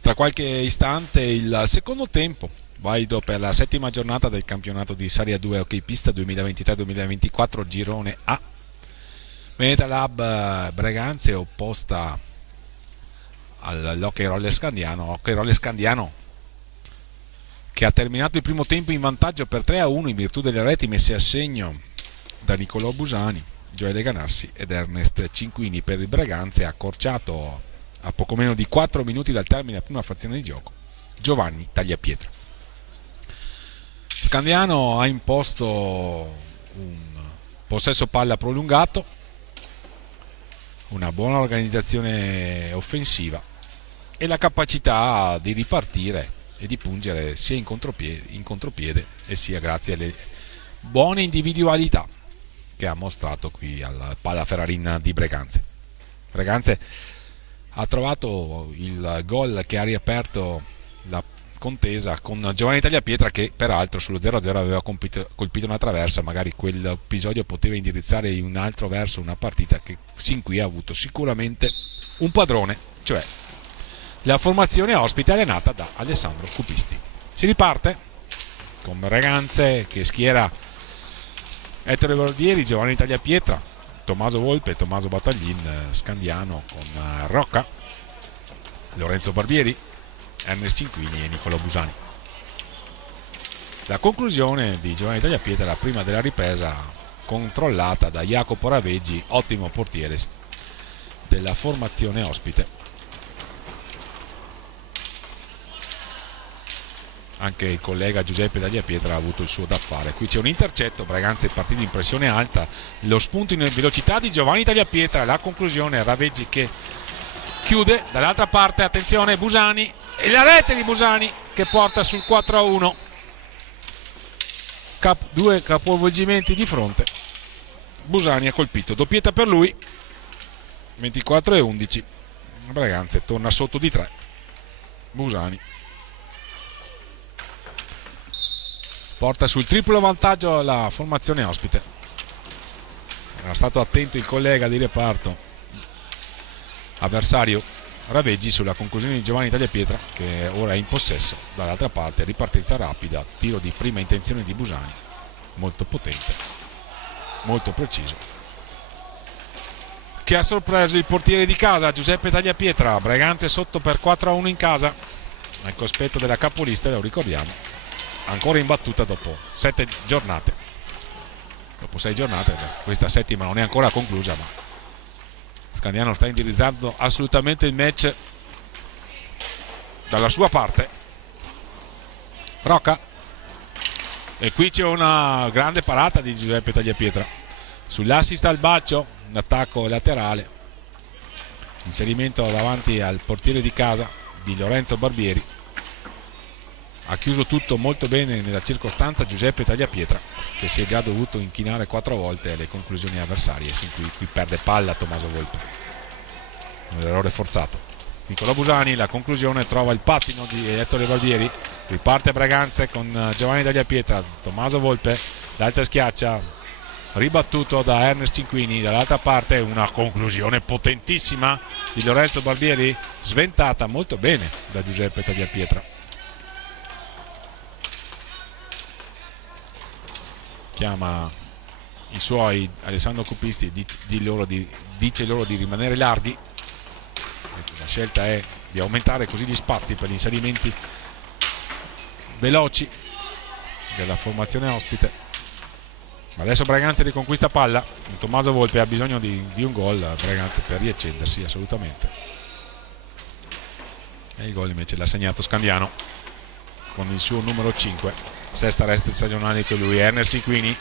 Tra qualche istante il secondo tempo, valido per la settima giornata del campionato di Serie 2 Hockey Pista 2023-2024 Girone A. Veneta Lab Breganze opposta all'Hockey Roller Scandiano che ha terminato il primo tempo in vantaggio per 3-1 in virtù delle reti messe a segno da Nicolò Busani, Gioele Ganassi ed Ernest Cinquini. Per il Breganze, accorciato a poco meno di 4 minuti dal termine della prima frazione di gioco, Giovanni Tagliapietra. Scandiano ha imposto un possesso palla prolungato, una buona organizzazione offensiva e la capacità di ripartire e di pungere sia in contropiede e sia grazie alle buone individualità che ha mostrato qui al Palla Ferrarin di Breganze. Breganze ha trovato il gol che ha riaperto la contesa con Giovanni Tagliapietra, che peraltro sullo 0-0 aveva colpito una traversa. Magari quell'episodio poteva indirizzare in un altro verso una partita che sin qui ha avuto sicuramente un padrone, cioè la formazione ospite allenata da Alessandro Cupisti. Si riparte con Breganze che schiera Ettore Barbieri, Giovanni Tagliapietra, Tommaso Volpe, Tommaso Battaglin, Scandiano con Rocca, Lorenzo Barbieri, Ernest Cinquini e Nicolò Busani. La conclusione di Giovanni Tagliapietra prima della ripresa, controllata da Jacopo Raveggi, ottimo portiere della formazione ospite. Anche il collega Giuseppe Tagliapietra ha avuto il suo da fare. Qui c'è un intercetto, Breganze è partito in pressione alta, lo spunto in velocità di Giovanni Tagliapietra, la conclusione Raveggi che chiude. Dall'altra parte, attenzione, Busani e la rete di Busani che porta sul 4-1. Due capovolgimenti di fronte, Busani ha colpito, doppietta per lui, 24-11. Breganze torna sotto di 3. Busani porta sul triplo vantaggio la formazione ospite. Era stato attento il collega di reparto avversario Raveggi sulla conclusione di Giovanni Tagliapietra, che ora è in possesso. Dall'altra parte ripartenza rapida, tiro di prima intenzione di Busani, molto potente, molto preciso, che ha sorpreso il portiere di casa Giuseppe Tagliapietra. Breganze sotto per 4-1 in casa al cospetto della capolista, lo ricordiamo, ancora in battuta dopo 7 giornate. Dopo 6 giornate, questa settima non è ancora conclusa, ma Scandiano sta indirizzando assolutamente il match dalla sua parte. Rocca, e qui c'è una grande parata di Giuseppe Tagliapietra sull'assist al bacio, un attacco laterale, inserimento davanti al portiere di casa di Lorenzo Barbieri. Ha chiuso tutto molto bene nella circostanza Giuseppe Tagliapietra, che si è già dovuto inchinare 4 volte alle conclusioni avversarie. Sin qui perde palla Tommaso Volpe, un errore forzato. Nicolò Busani, la conclusione, trova il pattino di Ettore Barbieri. Riparte Breganze con Giovanni Tagliapietra, Tommaso Volpe, l'alza schiaccia, ribattuto da Ernest Cinquini. Dall'altra parte una conclusione potentissima di Lorenzo Barbieri, sventata molto bene da Giuseppe Tagliapietra. Chiama i suoi Alessandro Cupisti e dice loro di rimanere larghi. La scelta è di aumentare così gli spazi per gli inserimenti veloci della formazione ospite. Ma adesso Breganze riconquista palla. Tommaso Volpe ha bisogno di un gol, Breganze, per riaccendersi assolutamente, e il gol invece l'ha segnato Scandiano con il suo numero 5, sesta resta stagionale con lui. Ernest Cinquini,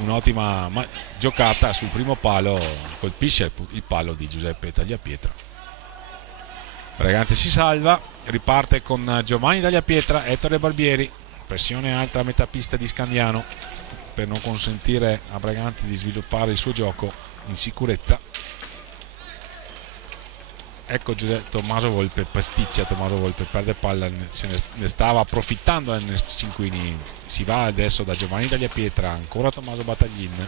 un'ottima giocata sul primo palo, colpisce il palo di Giuseppe Tagliapietra. Breganze si salva, riparte con Giovanni Tagliapietra, Ettore Barbieri, pressione alta a metà pista di Scandiano per non consentire a Breganze di sviluppare il suo gioco in sicurezza. Ecco Tommaso Volpe, pasticcia Tommaso Volpe, perde palla, se ne stava approfittando Ernest Cinquini. Si va adesso da Giovanni Tagliapietra, ancora Tommaso Battaglin,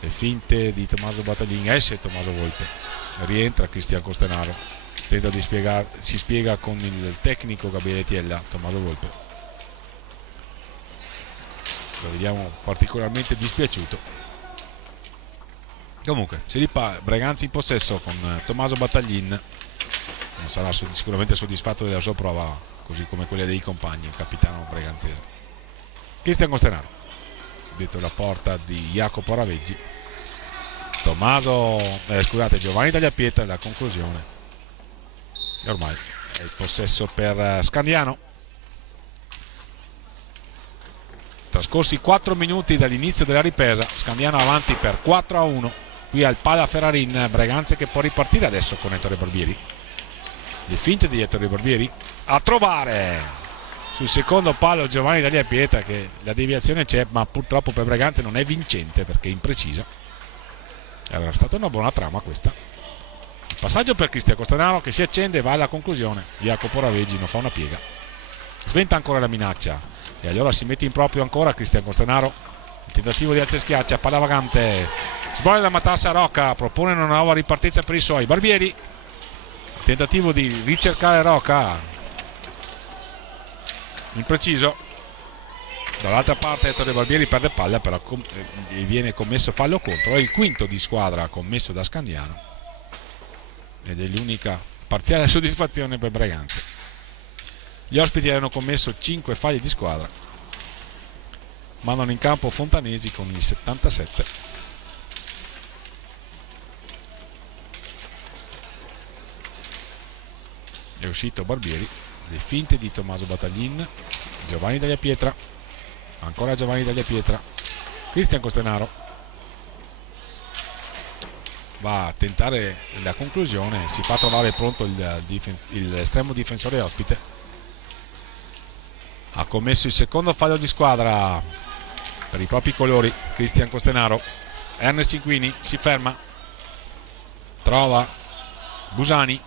le finte di Tommaso Battaglin, esce Tommaso Volpe, rientra Cristian Costenaro, tenta di spiegare, si spiega con il tecnico Gabriele Tiella. Tommaso Volpe lo vediamo particolarmente dispiaciuto. Comunque Breganzi in possesso con Tommaso Battaglin, non sarà sicuramente soddisfatto della sua prova, così come quella dei compagni, il capitano breganzese. Cristian Costenaro dietro la porta di Jacopo Raveggi, Giovanni Tagliapietra, la conclusione, e ormai è il possesso per Scandiano. Trascorsi 4 minuti dall'inizio della ripresa, Scandiano avanti per 4-1 qui al Pala Ferrarin. Breganze che può ripartire adesso con Ettore Barbieri, le finte di Ettore Barbieri, a trovare sul secondo palo Giovanni Tagliapietra, che la deviazione c'è, ma purtroppo per Breganze non è vincente perché è imprecisa. Era stata una buona trama questa. Il passaggio per Cristian Costenaro che si accende e va alla conclusione. Jacopo Raveggi non fa una piega, sventa ancora la minaccia e allora si mette in proprio ancora Cristian Costenaro. Il tentativo di alza e schiaccia, palla vagante, sbaglia la matassa Rocca, propone una nuova ripartenza per i suoi. Barbieri, il tentativo di ricercare Rocca, impreciso. Dall'altra parte Ettore Barbieri perde palla, però viene commesso fallo contro. È il quinto di squadra commesso da Scandiano ed è l'unica parziale soddisfazione per Breganze. Gli ospiti hanno commesso 5 falli di squadra, mandano in campo Fontanesi con il 77. È uscito Barbieri, le finte di Tommaso Battaglin, Giovanni Tagliapietra, ancora Giovanni Tagliapietra, Cristian Costenaro va a tentare la conclusione, si fa trovare pronto l'estremo difensore ospite. Ha commesso il secondo fallo di squadra per i propri colori Cristian Costenaro. Ernest Inquini si ferma, trova Busani,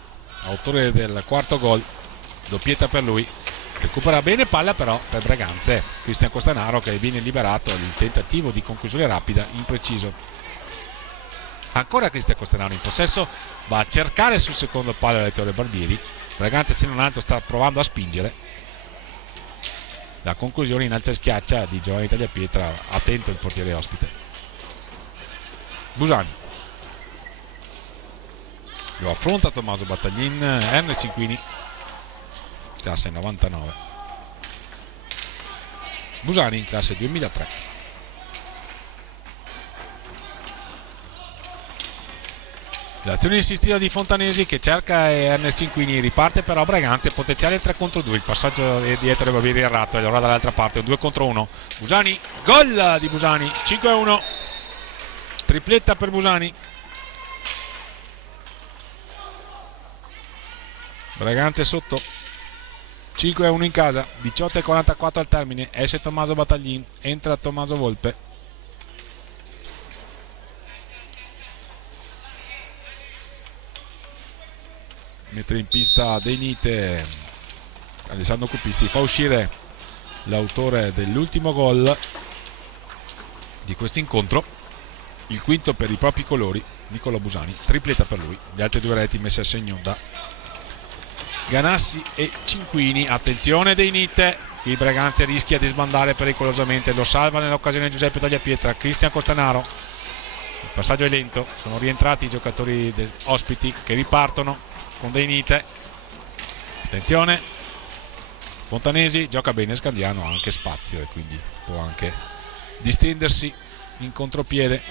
autore del quarto gol, doppietta per lui, recupera bene palla però per Breganze. Cristian Costenaro che viene liberato, il tentativo di conclusione rapida impreciso. Ancora Cristian Costenaro in possesso, va a cercare sul secondo palo l'Ettore Barbieri. Breganze se non altro sta provando a spingere. La conclusione in alza e schiaccia di Giovanni Tagliapietra, attento il portiere ospite. Busani lo affronta Tommaso Battaglin. Ernest Inquini, classe 99. Busani, classe 2003. L'azione insistita di Fontanesi che cerca Ernest Inquini, riparte però Breganze, potenziale 3 contro 2, il passaggio di Ettore Barbieri errato e allora dall'altra parte un 2 contro 1. Busani, gol di Busani, 5-1, tripletta per Busani. Breganze sotto 5-1 in casa, 18:44 al termine, esce Tommaso Battaglin, entra Tommaso Volpe. Mentre in pista De Nite Alessandro Cupisti fa uscire l'autore dell'ultimo gol di questo incontro, il quinto per i propri colori, Nicolò Busani, tripletta per lui. Le altre due reti messe a segno da Ganassi e Cinquini. Attenzione De Nite, qui Breganze rischia di sbandare pericolosamente, lo salva nell'occasione Giuseppe Tagliapietra. Cristian Costenaro, il passaggio è lento, sono rientrati i giocatori ospiti che ripartono con De Nite. Attenzione, Fontanesi gioca bene, Scandiano ha anche spazio e quindi può anche distendersi in contropiede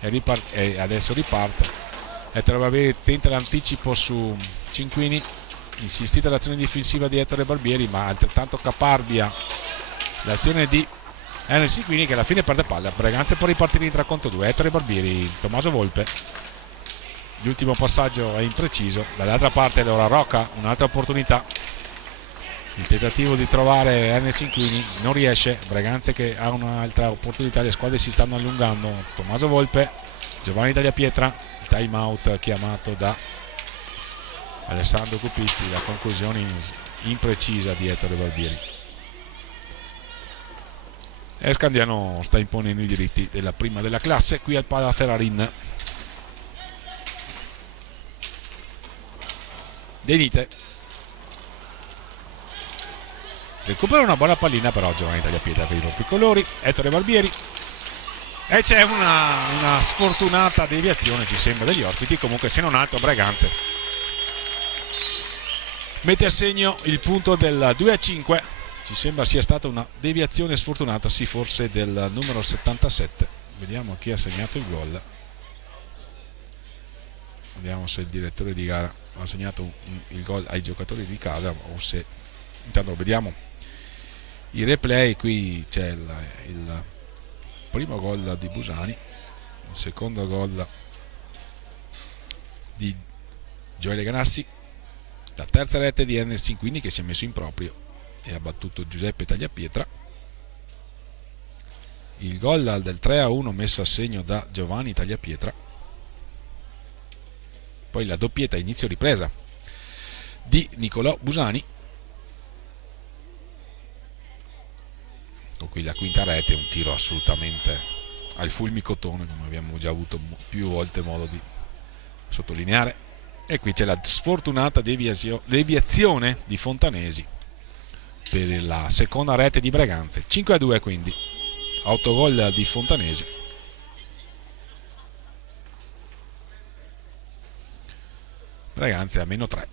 e adesso riparte. Ettore Barbieri tenta l'anticipo su Cinquini, insistita l'azione difensiva di Ettore Barbieri, ma altrettanto caparbia l'azione di Ernest Cinquini che alla fine perde palla. Breganze può ripartire in 3 contro 2. Ettore Barbieri, Tommaso Volpe, l'ultimo passaggio è impreciso. Dall'altra parte allora Rocca, un'altra opportunità, il tentativo di trovare Ernest Cinquini non riesce. Breganze che ha un'altra opportunità, le squadre si stanno allungando. Tommaso Volpe, Giovanni Tagliapietra, il time out chiamato da Alessandro Cupisti, la conclusione imprecisa di Ettore Barbieri. e Scandiano sta imponendo i diritti della prima della classe qui al Pala Ferrarin. De Nite recupera una buona pallina, però Giovanni Tagliapietra per i propri colori. Ettore Barbieri, e c'è una sfortunata deviazione, ci sembra, degli ospiti. Comunque, se non altro, Braganze mette a segno il punto del 2-5. Ci sembra sia stata una deviazione sfortunata, sì, forse del numero 77. Vediamo chi ha segnato il gol. Vediamo se il direttore di gara ha segnato il gol ai giocatori di casa o se... Intanto vediamo i replay. Qui c'è il primo gol di Busani, il secondo gol di Gioele Ganassi, la terza rete di Ernest Cinquini, che si è messo in proprio e ha battuto Giuseppe Tagliapietra. Il gol del 3-1 messo a segno da Giovanni Tagliapietra. Poi la doppietta a inizio ripresa di Nicolò Busani. Qui la quinta rete, un tiro assolutamente al fulmicotone, come abbiamo già avuto più volte modo di sottolineare. E qui c'è la sfortunata deviazione di Fontanesi per la seconda rete di Braganze. 5-2 quindi, autogol di Fontanesi. Braganze a -3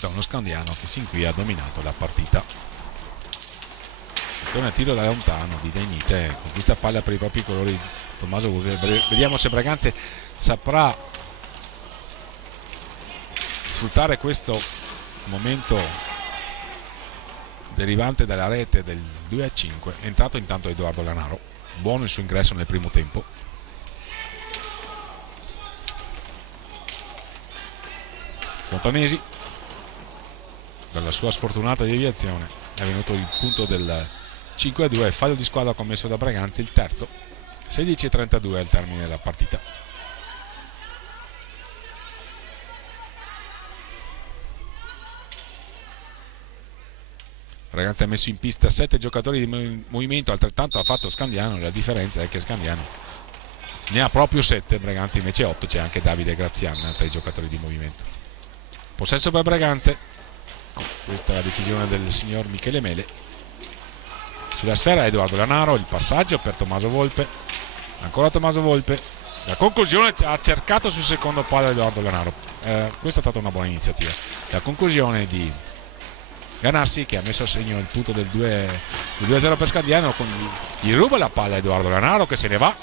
da uno Scandiano che sin qui ha dominato la partita. A tiro da lontano di De Nite, conquista palla per i propri colori Tommaso Volpe. Vediamo se Braganze saprà sfruttare questo momento derivante dalla rete del 2-5. È entrato intanto Edoardo Lanaro, buono il suo ingresso nel primo tempo. Fontanesi, dalla sua sfortunata deviazione è venuto il punto del 5-2, fallo di squadra commesso da Braganza, il terzo. 16-32 al termine della partita. Braganza ha messo in pista 7 giocatori di movimento, altrettanto ha fatto Scandiano. La differenza è che Scandiano ne ha proprio 7, Braganza invece 8. C'è anche Davide Grazian tra i giocatori di movimento. Possesso per Braganze, questa è la decisione del signor Michele Mele. Sulla sfera Edoardo Lanaro, il passaggio per Tommaso Volpe, ancora Tommaso Volpe, la conclusione ha cercato sul secondo palo Edoardo Lanaro. Questa è stata una buona iniziativa. La conclusione di Ganassi, che ha messo a segno il punto del 2-0 per Scandiano, gli ruba la palla Edoardo Lanaro, che se ne va.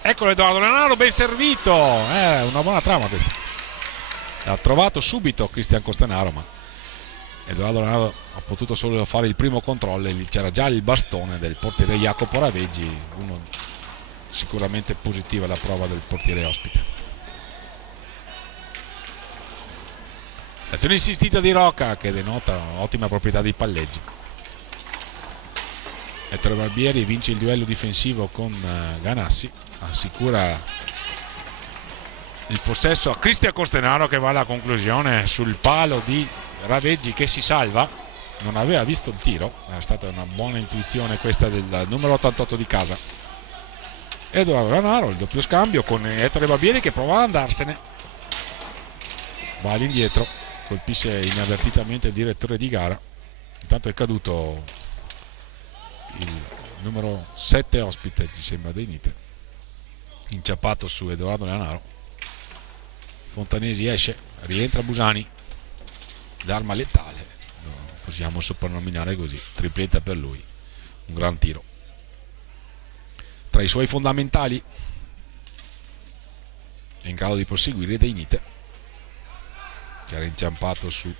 Eccolo Edoardo Lanaro, ben servito, una buona trama questa. Ha trovato subito Cristian Costanaro, ma Edoardo Lanaro ha potuto solo fare il primo controllo e c'era già il bastone del portiere Jacopo Raveggi. Sicuramente positiva la prova del portiere ospite. L'azione insistita di Rocca, che denota ottima proprietà dei palleggi. Ettore Barbieri vince il duello difensivo con Ganassi, assicura il possesso a Cristian Costanaro, che va alla conclusione sul palo di Raveggi, che si salva. Non aveva visto il tiro, è stata una buona intuizione questa del numero 88 di casa. Edoardo Lanaro, il doppio scambio con Ettore Barbieri, che prova ad andarsene, va all'indietro, colpisce inavvertitamente il direttore di gara. Intanto è caduto il numero 7 ospite, ci sembra, De Nite, inciampato su Edoardo Lanaro. Fontanesi esce, rientra Busani, d'arma letale, possiamo soprannominare così, tripletta per lui, un gran tiro. Tra i suoi fondamentali è in grado di proseguire De Nite, che era inciampato su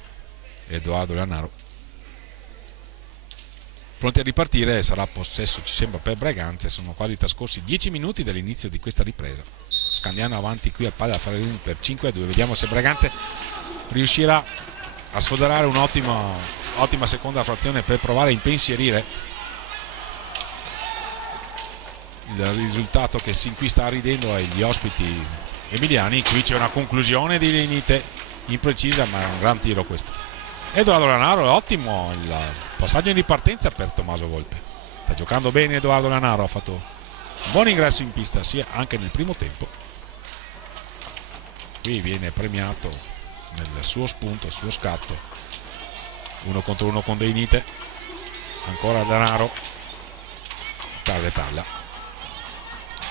Edoardo Lanaro. Pronti a ripartire, sarà possesso, ci sembra, per Braganza. Sono quasi trascorsi 10 minuti dall'inizio di questa ripresa. Scandiano avanti qui al Pala Ferrarin per 5-2. Vediamo se Braganza riuscirà a sfoderare un'ottima seconda frazione per provare a impensierire il risultato che sin qui sta ridendo agli ospiti emiliani. Qui c'è una conclusione di De Nite imprecisa, ma è un gran tiro questo. Edoardo Lanaro, ottimo il passaggio in ripartenza per Tommaso Volpe. Sta giocando bene Edoardo Lanaro, ha fatto un buon ingresso in pista sia anche nel primo tempo. Qui viene premiato nel suo spunto, il suo scatto, 1 contro 1 con Deinite. Ancora Lanaro, perde palla,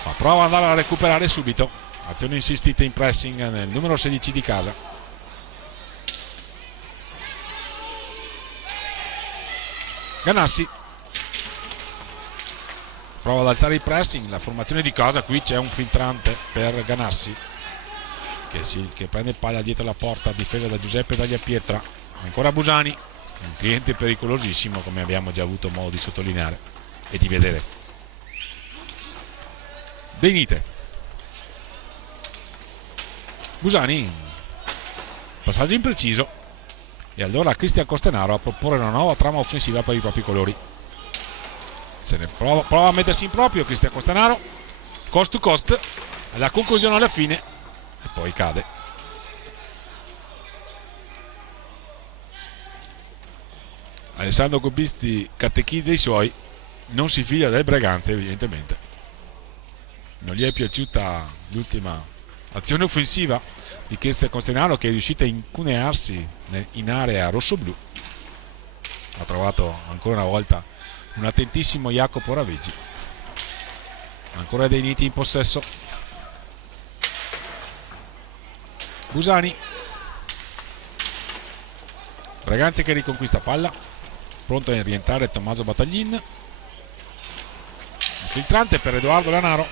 ma prova ad andare a recuperare subito. Azione insistita in pressing nel numero 16 di casa. Ganassi prova ad alzare il pressing, la formazione di casa. Qui c'è un filtrante per Ganassi che prende palla dietro la porta, difesa da Giuseppe Tagliapietra. Ancora Busani, un cliente pericolosissimo, come abbiamo già avuto modo di sottolineare e di vedere. Benite, Busani, passaggio impreciso, e allora Cristian Costenaro a proporre una nuova trama offensiva per i propri colori. Se ne prova a mettersi in proprio Cristian Costenaro, cost to cost, la conclusione alla fine, e poi cade. Alessandro Copisti catechizza i suoi, non si fida del Breganze evidentemente. Non gli è piaciuta l'ultima azione offensiva di Cristian Costenaro, che è riuscita a incunearsi in area rossoblù. Ha trovato ancora una volta un attentissimo Jacopo Raveggi. Ancora Deiniti in possesso. Busani, Breganze che riconquista palla, pronto a rientrare Tommaso Battaglin. Il filtrante per Edoardo Lanaro,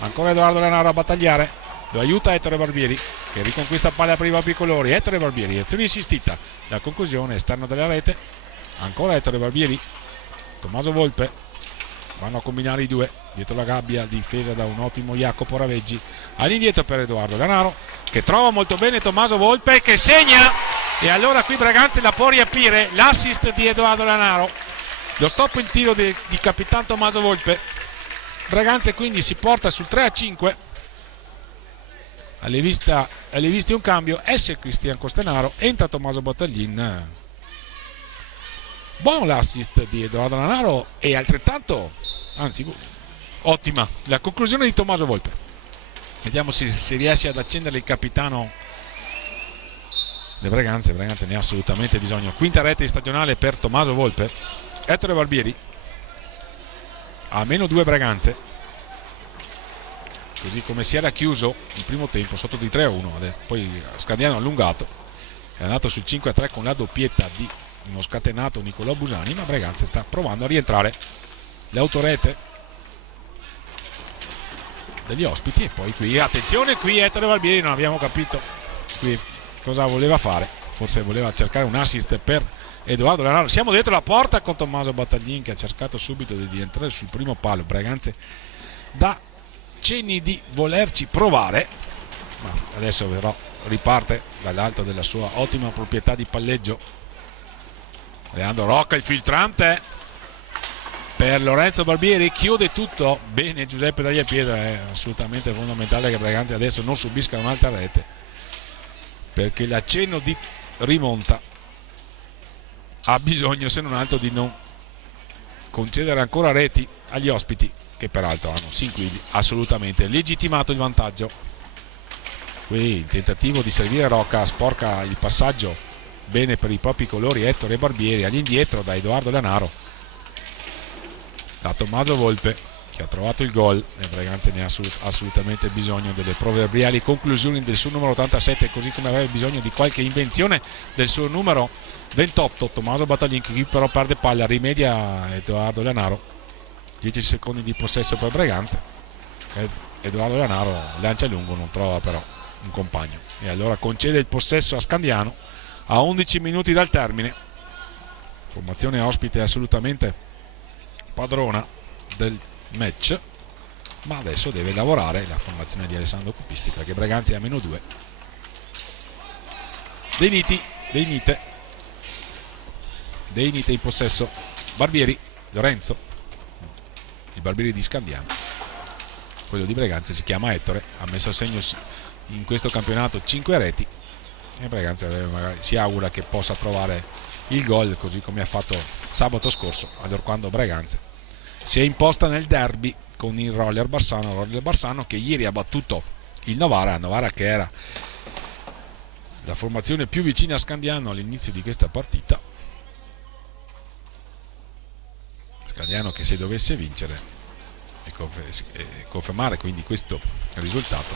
ancora Edoardo Lanaro a battagliare, lo aiuta Ettore Barbieri che riconquista palla per i propri colori. Ettore Barbieri, azione insistita, la conclusione esterna della rete. Ancora Ettore Barbieri, Tommaso Volpe, vanno a combinare i due dietro la gabbia, difesa da un ottimo Jacopo Raveggi. All'indietro per Edoardo Lanaro, che trova molto bene Tommaso Volpe, che segna, e allora qui Breganze la può riaprire. L'assist di Edoardo Lanaro, lo stop il tiro di Capitan Tommaso Volpe. Breganze quindi si porta sul 3-5. Alle viste un cambio, esce Cristian Costenaro, entra Tommaso Battaglin. Buon l'assist di Edoardo Lanaro e altrettanto, anzi ottima la conclusione di Tommaso Volpe. Vediamo se riesce ad accendere il capitano le Breganze. Breganze ne ha assolutamente bisogno. Quinta rete stagionale per Tommaso Volpe. Ettore Barbieri a -2 Breganze, così come si era chiuso il primo tempo sotto di 3-1. Poi Scandiano allungato, è andato sul 5-3 con la doppietta di uno scatenato Nicolò Busani, ma Breganze sta provando a rientrare. L'autorete degli ospiti, e poi qui attenzione, qui Ettore Barbieri non abbiamo capito qui cosa voleva fare, forse voleva cercare un assist per Edoardo Lanaro. Siamo dentro la porta con Tommaso Battaglin che ha cercato subito di entrare sul primo palo. Breganze dà cenni di volerci provare, ma adesso però riparte dall'alto della sua ottima proprietà di palleggio. Leandro Rocca, il filtrante per Lorenzo Barbieri, chiude tutto bene Giuseppe Tagliapietra. È assolutamente fondamentale che Breganze adesso non subisca un'altra rete, perché l'accenno di rimonta ha bisogno, se non altro, di non concedere ancora reti agli ospiti, che peraltro hanno sin qui assolutamente legittimato il vantaggio. Qui il tentativo di servire Rocca sporca il passaggio bene per i propri colori Ettore Barbieri. All'indietro da Edoardo Lanaro, da Tommaso Volpe, che ha trovato il gol, e Breganze ne ha assolutamente bisogno delle proverbiali conclusioni del suo numero 87, così come aveva bisogno di qualche invenzione del suo numero 28 Tommaso Battaglin, che qui però perde palla, rimedia Edoardo Lanaro. 10 secondi di possesso per Breganze. Edoardo Lanaro lancia lungo, non trova però un compagno, e allora concede il possesso a Scandiano a 11 minuti dal termine. Formazione ospite assolutamente padrona del match, ma adesso deve lavorare la formazione di Alessandro Copisti, perché Breganze è a -2. Deinite in possesso. Barbieri, Lorenzo, il Barbieri di Scandiano, quello di Breganze si chiama Ettore, ha messo a segno in questo campionato 5 reti, e Breganze magari si augura che possa trovare il gol, così come ha fatto sabato scorso, allorquando Breganze si è imposta nel derby con il Roller Bassano che ieri ha battuto il Novara che era la formazione più vicina a Scandiano all'inizio di questa partita. Scandiano che, se dovesse vincere e confermare quindi questo risultato,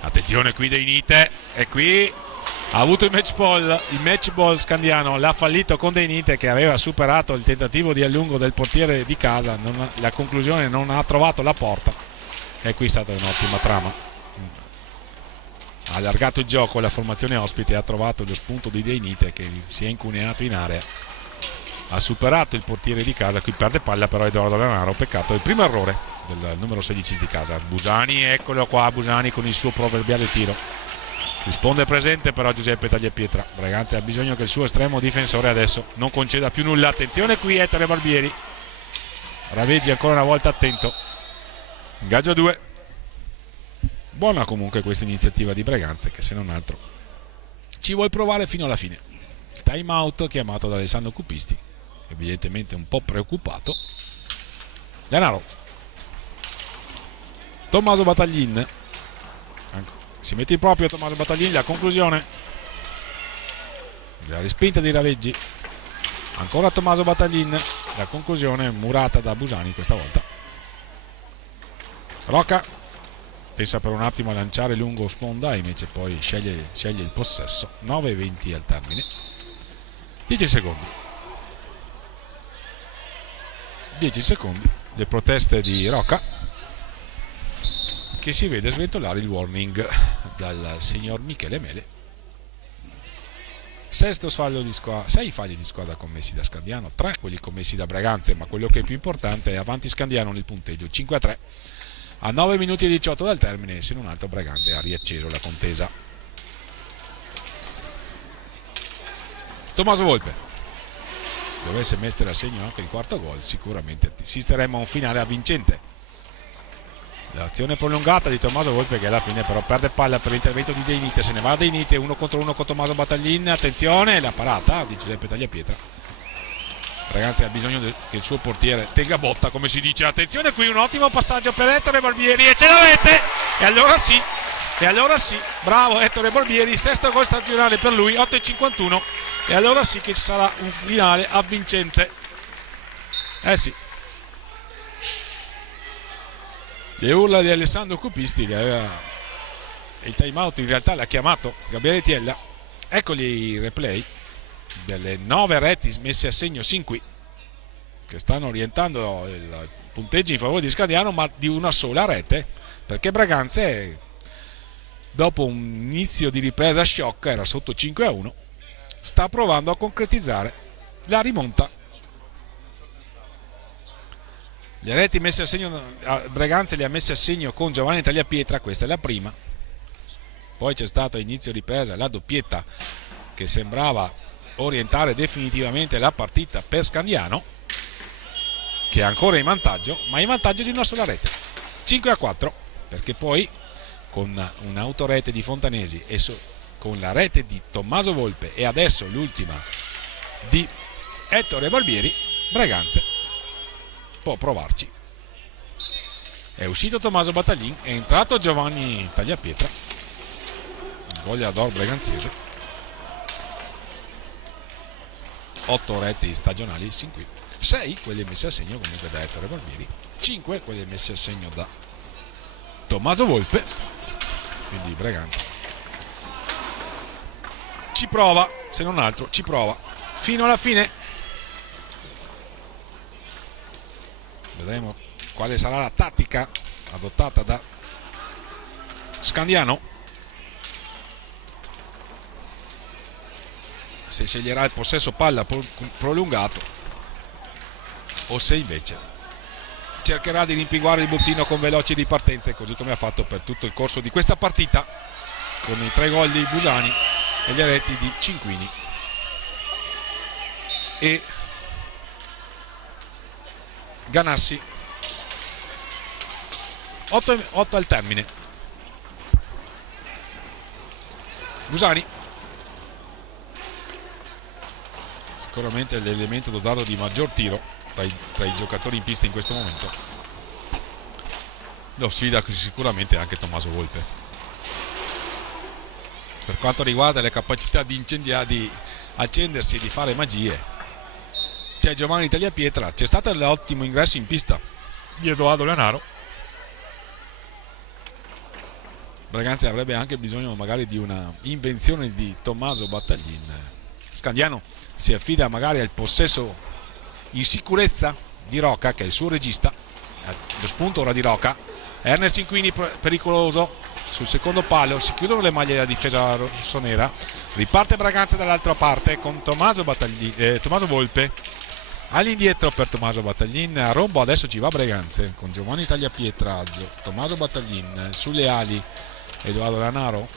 attenzione qui dei Nite, e qui ha avuto il match ball Scandiano, l'ha fallito con dei Nite che aveva superato il tentativo di allungo del portiere di casa, la conclusione non ha trovato la porta, e qui è stata un'ottima trama. Ha allargato il gioco, la formazione ospite ha trovato lo spunto di Dei Nite che si è incuneato in area, ha superato il portiere di casa, qui perde palla però Edoardo Lanaro, peccato, il primo errore del numero 16 di casa. Busani, eccolo qua Busani con il suo proverbiale tiro, risponde presente però Giuseppe Tagliapietra. Breganze ha bisogno che il suo estremo difensore adesso non conceda più nulla. Attenzione qui Ettore Barbieri, Raveggi ancora una volta attento, ingaggio a 2. Buona comunque questa iniziativa di Breganze che, se non altro, ci vuole provare fino alla fine. Il time out chiamato da Alessandro Cupisti, evidentemente un po' preoccupato. Denaro, Tommaso Battaglin, si mette in proprio Tommaso Battaglin, la conclusione, la respinta di Raveggi, ancora Tommaso Battaglin, la conclusione murata da Busani questa volta. Rocca pensa per un attimo a lanciare lungo sponda, invece poi sceglie il possesso. 9:20 al termine, 10 secondi, le proteste di Rocca, che si vede sventolare il warning dal signor Michele Mele. 6 falli di squadra commessi da Scandiano, 3 quelli commessi da Breganze, ma quello che è più importante è avanti Scandiano nel punteggio, 5-3 a 9 minuti e 18 dal termine, se non altro Breganze ha riacceso la contesa. Tommaso Volpe dovesse mettere a segno anche il quarto gol, sicuramente assisteremo a un finale avvincente. L'azione prolungata di Tommaso Volpe, che alla fine però perde palla per l'intervento di Dei Nite, se ne va Dei Nite, 1 contro 1 con Tommaso Battaglin, attenzione, la parata di Giuseppe Tagliapietra. Ragazzi, ha bisogno che il suo portiere tenga botta, come si dice. Attenzione qui, un ottimo passaggio per Ettore Barbieri, e ce l'avete, e allora sì, bravo Ettore Barbieri, sesto gol stagionale per lui, 8:51, e allora sì che ci sarà un finale avvincente. Sì, le urla di Alessandro Cupisti, che aveva il time out, in realtà l'ha chiamato Gabriele Tiella. Eccoli i replay delle 9 reti messe a segno sin qui, che stanno orientando il punteggio in favore di Scandiano, ma di una sola rete, perché Breganze, dopo un inizio di ripresa sciocca, era sotto 5-1, sta provando a concretizzare la rimonta. Le reti messe a segno, Breganze le ha messe a segno con Giovanni Tagliapietra, questa è la prima. Poi c'è stato a inizio ripresa la doppietta che sembrava orientare definitivamente la partita per Scandiano, che è ancora in vantaggio, ma in vantaggio di una sola rete, 5-4, perché poi con un'autorete di Fontanesi e con la rete di Tommaso Volpe e adesso l'ultima di Ettore Barbieri, Breganze può provarci. È uscito Tommaso Battaglin, è entrato Giovanni Tagliapietra, goleador breganzese. 8 reti stagionali sin qui, 6 quelle messe a segno comunque da Ettore Barbieri, 5 quelle messe a segno da Tommaso Volpe. Quindi Breganze ci prova, se non altro ci prova fino alla fine. Vedremo quale sarà la tattica adottata da Scandiano, se sceglierà il possesso palla prolungato o se invece cercherà di rimpinguare il bottino con veloci ripartenze, così come ha fatto per tutto il corso di questa partita, con i 3 gol di Busani e le reti di Cinquini e Ganassi. 8 al termine. Busani sicuramente l'elemento dotato di maggior tiro tra i giocatori in pista in questo momento. Lo sfida sicuramente anche Tommaso Volpe. Per quanto riguarda le capacità di incendiare, di accendersi e di fare magie, c'è Giovanni Tagliapietra, c'è stato l'ottimo ingresso in pista di Edoardo Lanaro. Braganza avrebbe anche bisogno magari di una invenzione di Tommaso Battaglin. Scandiano si affida magari al possesso in sicurezza di Rocca, che è il suo regista. Lo spunto ora di Rocca. Ernest Cinquini pericoloso sul secondo palo, si chiudono le maglie della difesa rossonera. Riparte Braganza dall'altra parte con Tommaso Volpe all'indietro per Tommaso Battaglin. A rombo adesso ci va Braganza con Giovanni Tagliapietra, Tommaso Battaglin sulle ali, Edoardo Lanaro.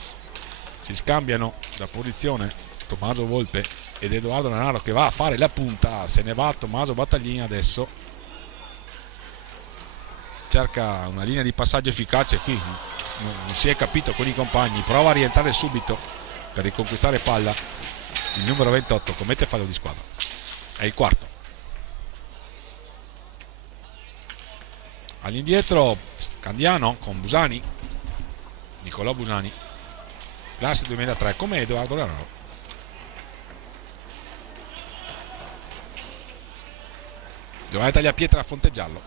Si scambiano la posizione Tommaso Volpe ed Edoardo Lanaro, che va a fare la punta. Se ne va Tommaso Battaglin adesso, cerca una linea di passaggio efficace. Qui non si è capito con i compagni, prova a rientrare subito per riconquistare palla. Il numero 28 commette fallo di squadra, è il quarto. All'indietro Scandiano con Busani, Nicolò Busani, classe 2003 come Edoardo Lanaro. Giovanni Tagliapietra a Fonteggiallo,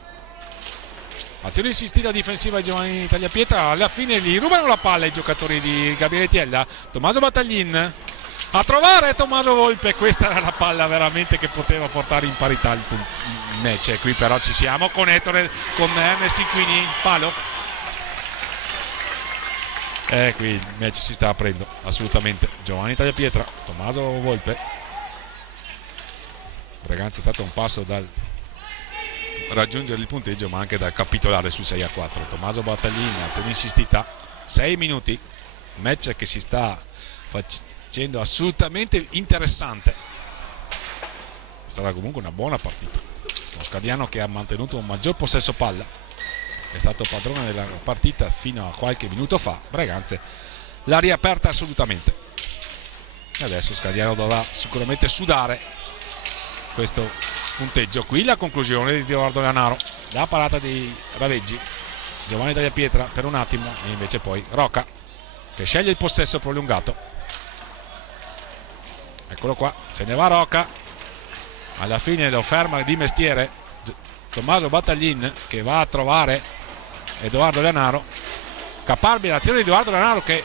azione insistita difensiva di Giovanni Tagliapietra. Alla fine gli rubano la palla i giocatori di Gabriele Tiella. Tommaso Battaglin a trovare Tommaso Volpe, questa era la palla veramente che poteva portare in parità il match. Qui però ci siamo con Ernest Cinquini in palo. Qui il match si sta aprendo assolutamente. Giovanni Tagliapietra, Tommaso Volpe. Braganza è stato un passo dal raggiungere il punteggio, ma anche dal capitolare sul 6-4. Tommaso Battaglin, azione insistita, 6 minuti, match che si sta facendo assolutamente interessante. È stata comunque una buona partita. Lo Scandiano, che ha mantenuto un maggior possesso palla, è stato padrone della partita fino a qualche minuto fa. Braganza l'ha riaperta assolutamente. Adesso Scandiano dovrà sicuramente sudare questo punteggio. Qui la conclusione di Edoardo Lanaro, la parata di Raveggi, Giovanni Tagliapietra per un attimo e invece poi Rocca che sceglie il possesso prolungato. Eccolo qua, se ne va Rocca, alla fine lo ferma di mestiere Tommaso Battaglin, che va a trovare Edoardo Lanaro. Caparbia l'azione di Edoardo Lanaro, che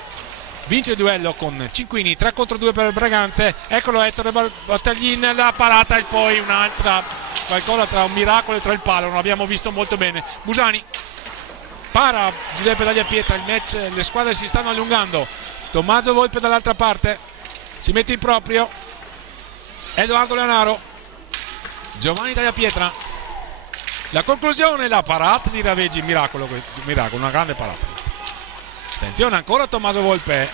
vince il duello con Cinquini, 3 contro 2 per Braganza. Eccolo Ettore Battaglin, la parata e poi un'altra, qualcosa tra un miracolo e tra il palo, non abbiamo visto molto bene. Busani para Giuseppe Tagliapietra, il match, le squadre si stanno allungando. Tommaso Volpe dall'altra parte si mette in proprio, Edoardo Lanaro, Giovanni Tagliapietra, la conclusione, la parata di Raveggi, miracolo, una grande parata questa. Attenzione ancora Tommaso Volpe,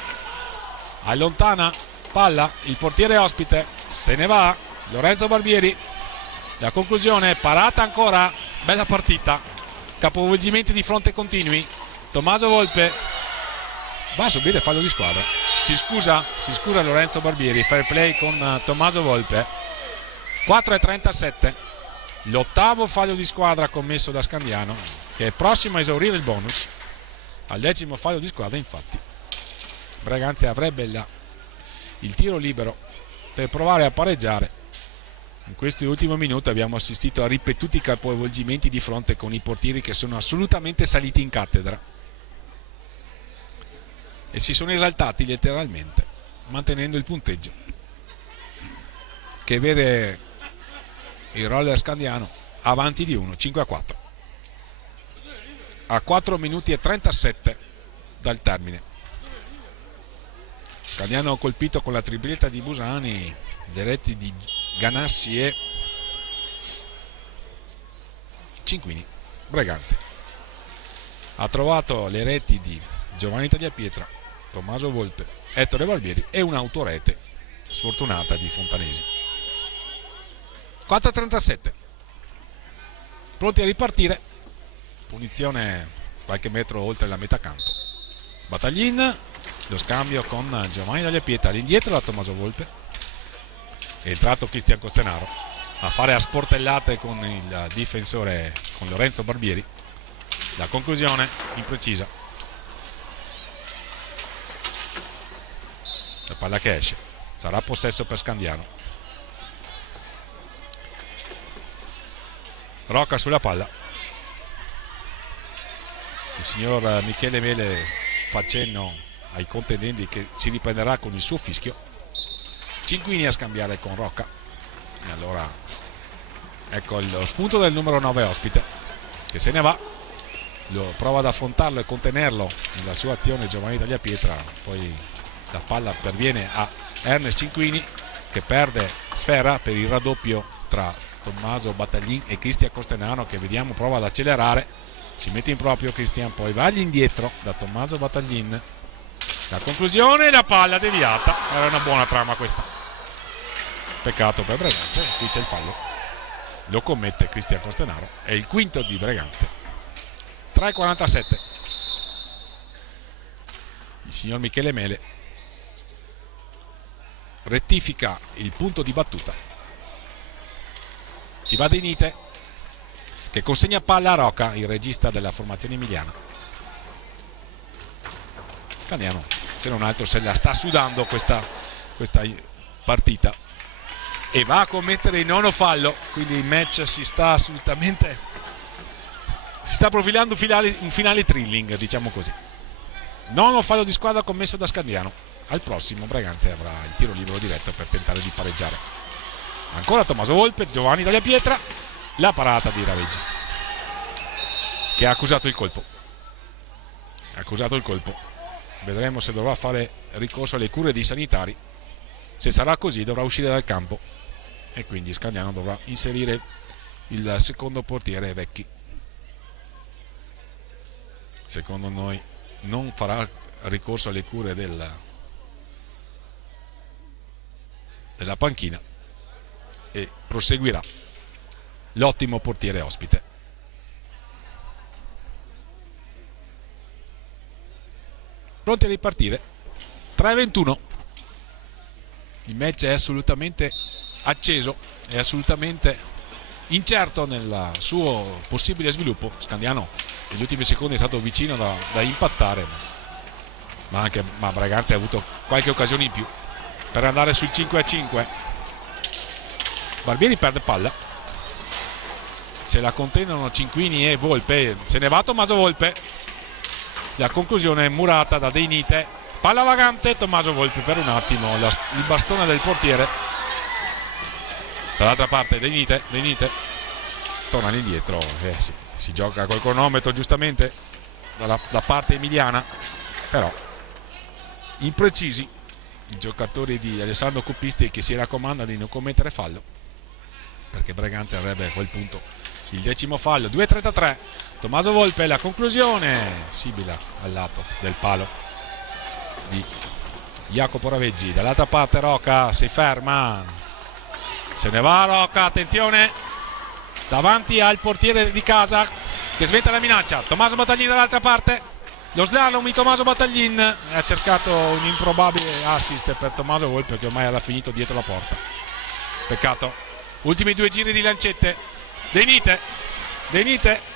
allontana palla il portiere ospite, se ne va Lorenzo Barbieri. La conclusione, parata ancora, bella partita, capovolgimenti di fronte continui. Tommaso Volpe va a subire fallo di squadra, si scusa Lorenzo Barbieri, fair play con Tommaso Volpe. 4:37, l'ottavo fallo di squadra commesso da Scandiano, che è prossimo a esaurire il bonus. Al 10° fallo di squadra infatti Braganza avrebbe il tiro libero per provare a pareggiare. In questo ultimo minuto abbiamo assistito a ripetuti capovolgimenti di fronte con i portieri che sono assolutamente saliti in cattedra e si sono esaltati letteralmente, mantenendo il punteggio che vede il roller Scandiano avanti di 1, 5-4 a 4 minuti e 37 dal termine. Scandiano colpito con la tripletta di Busani, le reti di Ganassi e Cinquini. Braganza ha trovato le reti di Giovanni Tagliapietra, Tommaso Volpe, Ettore Barbieri e un'autorete sfortunata di Fontanesi. 4:37, pronti a ripartire. Punizione qualche metro oltre la metà campo. Battaglin, lo scambio con Giovanni Tagliapietra, all'indietro da Tommaso Volpe. È entrato Cristian Costenaro a fare a sportellate con il difensore, con Lorenzo Barbieri. La conclusione imprecisa. La palla che esce. Sarà possesso per Scandiano. Rocca sulla palla. Il signor Michele Mele fa cenno ai contendenti che si riprenderà con il suo fischio. Cinquini a scambiare con Rocca. E allora ecco lo spunto del numero 9 ospite che se ne va. Prova ad affrontarlo e contenerlo nella sua azione Giovanni Tagliapietra. Poi la palla perviene a Ernest Cinquini che perde sfera per il raddoppio tra Tommaso Battaglin e Cristian Costenano, che vediamo prova ad accelerare. Si mette in proprio Cristian, poi va all'indietro da Tommaso Battaglin. La conclusione, la palla deviata. Era una buona trama questa. Peccato per Breganze, qui c'è il fallo. Lo commette Cristian Costenaro. È il quinto di Breganze. 3:47. Il signor Michele Mele rettifica il punto di battuta. Si va De Nite che consegna palla a Rocca, il regista della formazione emiliana. Candiano, se non altro, se la sta sudando questa partita e va a commettere il nono fallo, quindi il match si sta profilando un finale thrilling, diciamo così. Nono fallo di squadra commesso da Scandiano. Al prossimo Breganze avrà il tiro libero diretto per tentare di pareggiare. Ancora Tommaso Volpe, Giovanni Tagliapietra, la parata di Raveggi che ha accusato il colpo. Vedremo se dovrà fare ricorso alle cure dei sanitari. Se sarà così dovrà uscire dal campo e quindi Scandiano dovrà inserire il secondo portiere Vecchi. Secondo noi non farà ricorso alle cure della panchina e proseguirà l'ottimo portiere ospite. Pronti a ripartire. 3:21. Il match è assolutamente acceso, è assolutamente incerto nel suo possibile sviluppo. Scandiano negli ultimi secondi è stato vicino da impattare, ma Breganze ha avuto qualche occasione in più per andare sul 5-5. Barbieri perde palla, se la contendono Cinquini e Volpe. Se ne va Tommaso Volpe. La conclusione è murata da De Nite. Palla vagante, Tommaso Volpe per un attimo il bastone del portiere. Dall'altra parte De Nite torna all'indietro. Si gioca col cronometro giustamente da parte emiliana, però imprecisi i giocatori di Alessandro Coppisti, che si raccomanda di non commettere fallo, perché Breganze avrebbe a quel punto il 10° fallo. 2:33. Tommaso Volpe, la conclusione sibila al lato del palo di Jacopo Raveggi. Dall'altra parte Rocca si ferma, se ne va Rocca, attenzione, davanti al portiere di casa che sventa la minaccia. Tommaso Battaglin dall'altra parte, lo slalom di Tommaso Battaglin, ha cercato un improbabile assist per Tommaso Volpe, che ormai era finito dietro la porta. Peccato. Ultimi 2 giri di lancette. De Nite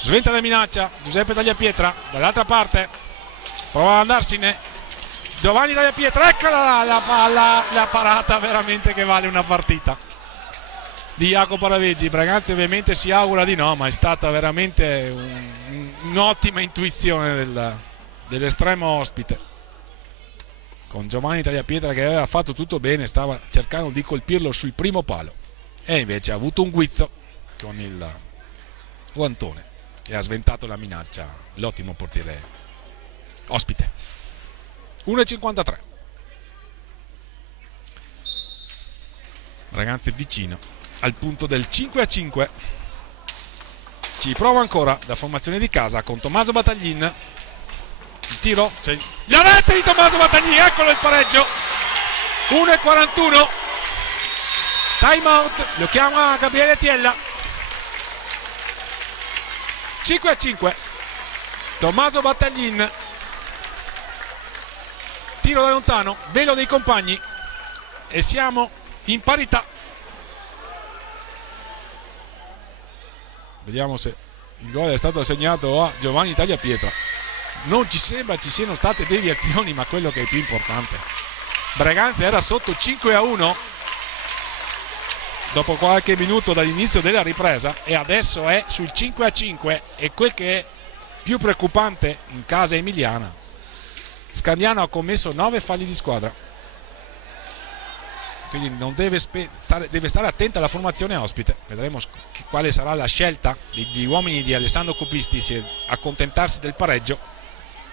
sventa la minaccia. Giuseppe Tagliapietra dall'altra parte, prova ad andarsene Giovanni Tagliapietra. Eccola la palla, la parata veramente che vale una partita di Jacopo Raveggi. Breganze ovviamente si augura di no, ma è stata veramente un'ottima intuizione dell'estremo ospite, con Giovanni Tagliapietra che aveva fatto tutto bene, stava cercando di colpirlo sul primo palo e invece ha avuto un guizzo con il guantone e ha sventato la minaccia l'ottimo portiere ospite. 1:53. Ragazzi, vicino al punto del 5-5. Ci prova ancora la formazione di casa con Tommaso Battaglin. Il tiro, c'è la rete di Tommaso Battaglin, eccolo il pareggio. 1:41. Time out, lo chiama Gabriele Tiella. 5-5. Tommaso Battaglin, tiro da lontano, velo dei compagni, e siamo in parità. Vediamo se il gol è stato assegnato a Giovanni Tagliapietra. Non ci sembra ci siano state deviazioni, ma quello che è più importante, Braganza era sotto 5-1 dopo qualche minuto dall'inizio della ripresa e adesso è sul 5-5, e quel che è più preoccupante in casa emiliana, Scandiano ha commesso 9 falli di squadra, quindi non deve stare attenta alla formazione ospite. Vedremo quale sarà la scelta degli uomini di Alessandro Cupisti, se accontentarsi del pareggio,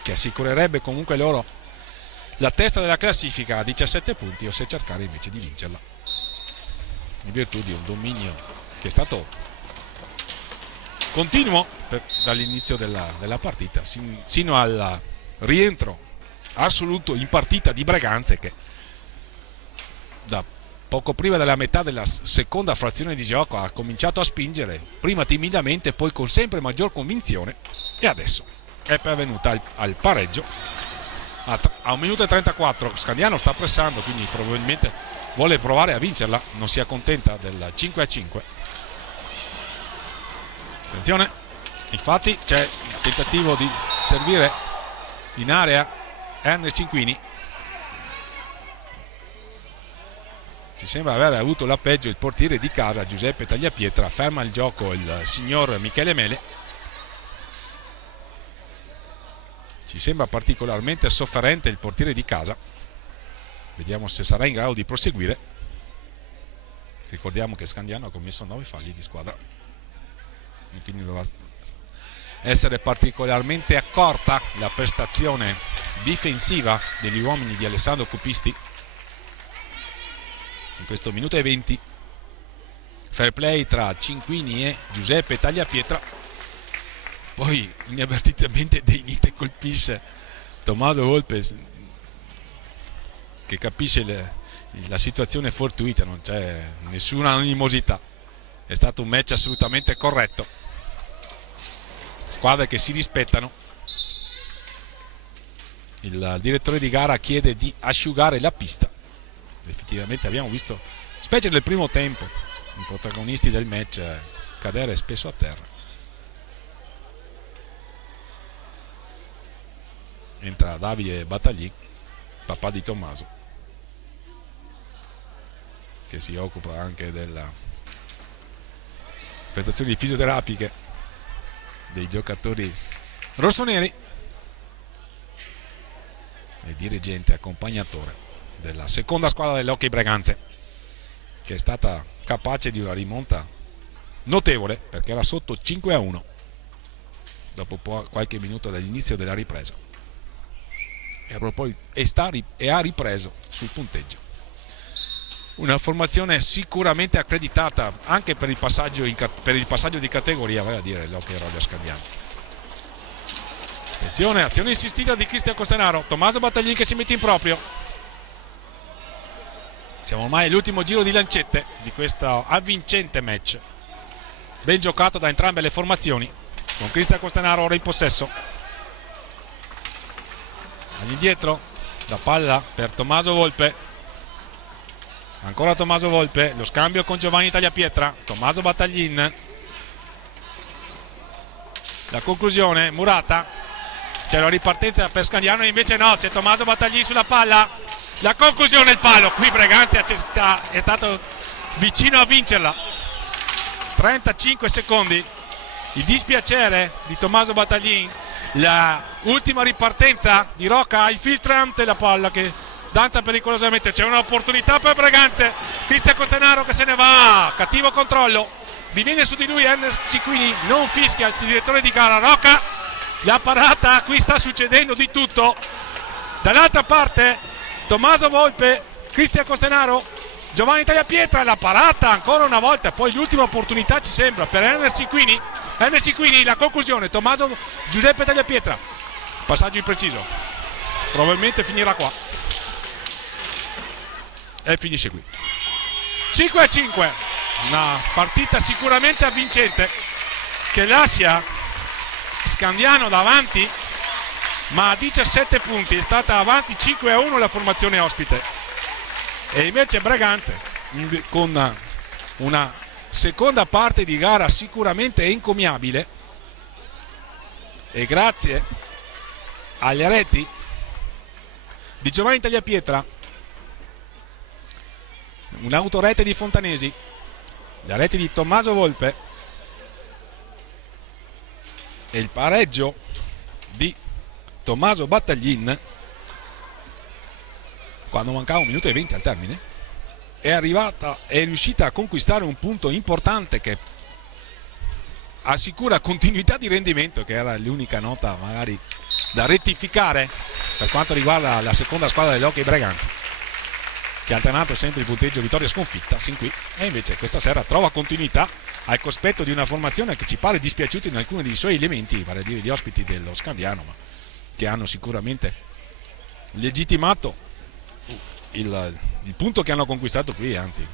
che assicurerebbe comunque loro la testa della classifica a 17 punti, o se cercare invece di vincerla in virtù di un dominio che è stato continuo dall'inizio della partita sino al rientro assoluto in partita di Braganza, che da poco prima della metà della seconda frazione di gioco ha cominciato a spingere, prima timidamente, poi con sempre maggior convinzione, e adesso è pervenuta al pareggio a 1 minuto e 34. Scandiano sta pressando, quindi probabilmente vuole provare a vincerla, non si accontenta del 5-5. Attenzione, infatti c'è il tentativo di servire in area Ernest Cinquini. Ci sembra aver avuto la peggio il portiere di casa Giuseppe Tagliapietra, ferma il gioco il signor Michele Mele. Ci sembra particolarmente sofferente il portiere di casa, vediamo se sarà in grado di proseguire. Ricordiamo che Scandiano ha commesso 9 falli di squadra, e quindi dovrà essere particolarmente accorta la prestazione difensiva degli uomini di Alessandro Cupisti in questo minuto e 20. Fair play tra Cinquini e Giuseppe Tagliapietra, poi inavvertitamente De Nite colpisce Tommaso Volpe, che capisce la situazione fortuita, non c'è nessuna animosità, è stato un match assolutamente corretto, squadre che si rispettano. Il direttore di gara chiede di asciugare la pista. Effettivamente abbiamo visto, specie nel primo tempo, i protagonisti del match cadere spesso a terra. Entra Davide Battagli, papà di Tommaso, che si occupa anche della prestazioni fisioterapiche dei giocatori rossoneri, e dirigente accompagnatore della seconda squadra dell'Hockey Braganza, che è stata capace di una rimonta notevole, perché era sotto 5-1 dopo qualche minuto dall'inizio della ripresa, e ha ripreso sul punteggio. Una formazione sicuramente accreditata anche per il passaggio di categoria, vale a dire l'Hockey Roller Scandiano. Attenzione, azione insistita di Cristian Costanaro, Tommaso Battaglini che si mette in proprio. Siamo ormai all'ultimo giro di lancette di questo avvincente match, ben giocato da entrambe le formazioni, con Cristian Costanaro ora in possesso. All'indietro, la palla per Tommaso Volpe, ancora Tommaso Volpe, lo scambio con Giovanni Tagliapietra, Tommaso Battaglin, la conclusione, Murata, c'è la ripartenza per Scandiano e invece no, c'è Tommaso Battaglin sulla palla, la conclusione, il palo. Qui Braganza è stato vicino a vincerla. 35 secondi, il dispiacere di Tommaso Battaglin, la ultima ripartenza di Rocca, il filtrante, la palla che danza pericolosamente, c'è un'opportunità per Braganza, Cristian Costanaro che se ne va, cattivo controllo, diviene su di lui Ernest Cinquini, non fischia il direttore di gara, Rocca, la parata, qui sta succedendo di tutto. Dall'altra parte Tommaso Volpe, Cristian Costanaro, Giovanni Tagliapietra, la parata ancora una volta, poi l'ultima opportunità ci sembra per Ernest Cinquini, la conclusione, Giuseppe Tagliapietra, passaggio impreciso, probabilmente finirà qua e finisce qui. 5-5, una partita sicuramente avvincente che lascia Scandiano davanti, ma a 17 punti, è stata avanti 5-1 la formazione ospite. E invece Breganze con una seconda parte di gara sicuramente encomiabile, e grazie alle reti di Giovanni Tagliapietra, un'autorete di Fontanesi, la rete di Tommaso Volpe e il pareggio di Tommaso Battaglin quando mancava 1 minuto e 20 al termine, è riuscita a conquistare un punto importante che assicura continuità di rendimento, che era l'unica nota magari da rettificare per quanto riguarda la seconda squadra dell'Hockey Breganze, che ha alternato sempre il punteggio vittoria sconfitta sin qui, e invece questa sera trova continuità al cospetto di una formazione che ci pare dispiaciuta in alcuni dei suoi elementi, vale a dire gli ospiti dello Scandiano, ma che hanno sicuramente legittimato il punto che hanno conquistato qui, anzi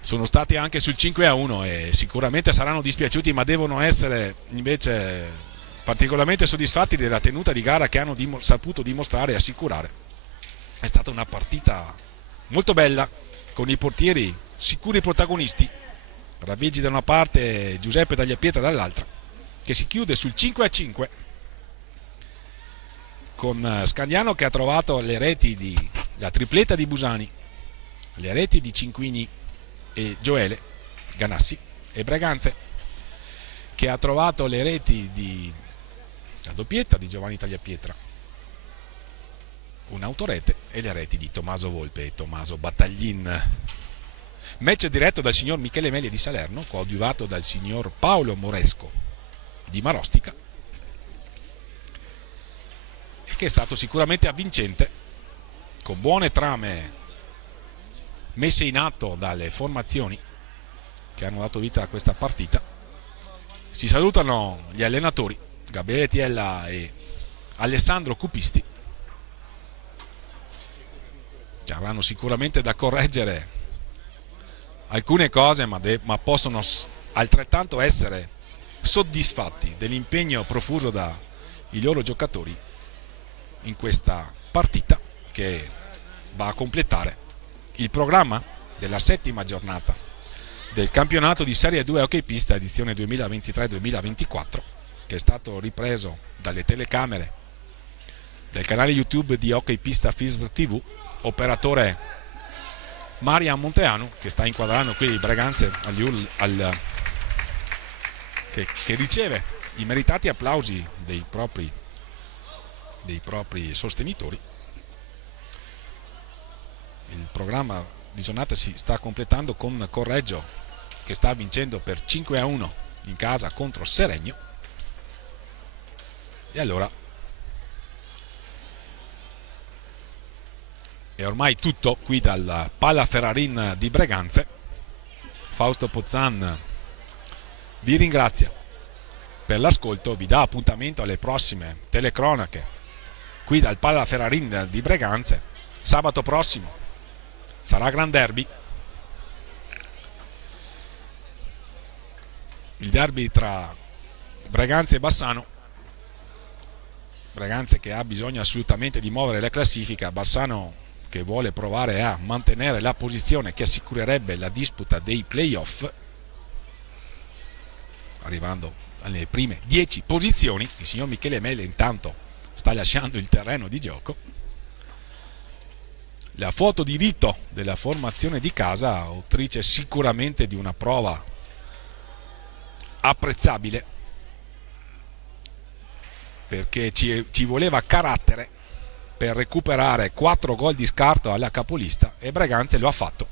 sono stati anche sul 5-1 e sicuramente saranno dispiaciuti, ma devono essere invece particolarmente soddisfatti della tenuta di gara che hanno saputo dimostrare e assicurare. È stata una partita molto bella, con i portieri sicuri protagonisti, Raveggi da una parte e Giuseppe Tagliapietra dall'altra, che si chiude sul 5-5 con Scandiano che ha trovato le reti la tripletta di Busani, le reti di Cinquini e Gioele Ganassi, e Breganze che ha trovato le reti la doppietta di Giovanni Tagliapietra, un'autorete, e le reti di Tommaso Volpe e Tommaso Battaglin. Match diretto dal signor Michele Meli di Salerno, coadiuvato dal signor Paolo Moresco di Marostica, e che è stato sicuramente avvincente, con buone trame messe in atto dalle formazioni che hanno dato vita a questa partita. Si salutano gli allenatori Gabriele Tiella e Alessandro Cupisti, che avranno sicuramente da correggere alcune cose, ma possono altrettanto essere soddisfatti dell'impegno profuso dai loro giocatori in questa partita, che va a completare il programma della 7ª giornata del campionato di Serie 2 Hockey Pista edizione 2023-2024, che è stato ripreso dalle telecamere del canale YouTube di Hockey Pista FISR TV, operatore Marian Monteanu, che sta inquadrando qui Breganze che riceve i meritati applausi dei propri sostenitori. Il programma di giornata si sta completando con Correggio che sta vincendo per 5-1 in casa contro Seregno, e allora è ormai tutto qui dal Pala Ferrarin di Breganze. Fausto Pozzan vi ringrazia per l'ascolto, vi dà appuntamento alle prossime telecronache qui dal Pala Ferrarin di Breganze. Sabato prossimo sarà Gran Derby, il derby tra Breganze e Bassano. Breganze che ha bisogno assolutamente di muovere la classifica, Bassano che vuole provare a mantenere la posizione che assicurerebbe la disputa dei playoff, arrivando alle prime 10 posizioni. Il signor Michele Mele intanto sta lasciando il terreno di gioco. La foto di rito della formazione di casa, autrice sicuramente di una prova apprezzabile, perché ci voleva carattere per recuperare 4 gol di scarto alla capolista, e Breganze lo ha fatto.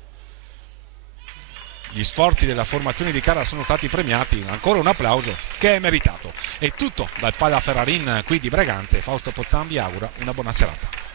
Gli sforzi della formazione di casa sono stati premiati, ancora un applauso che è meritato. È tutto dal Pala Ferrarin qui di Breganze. Fausto Pozzan vi augura una buona serata.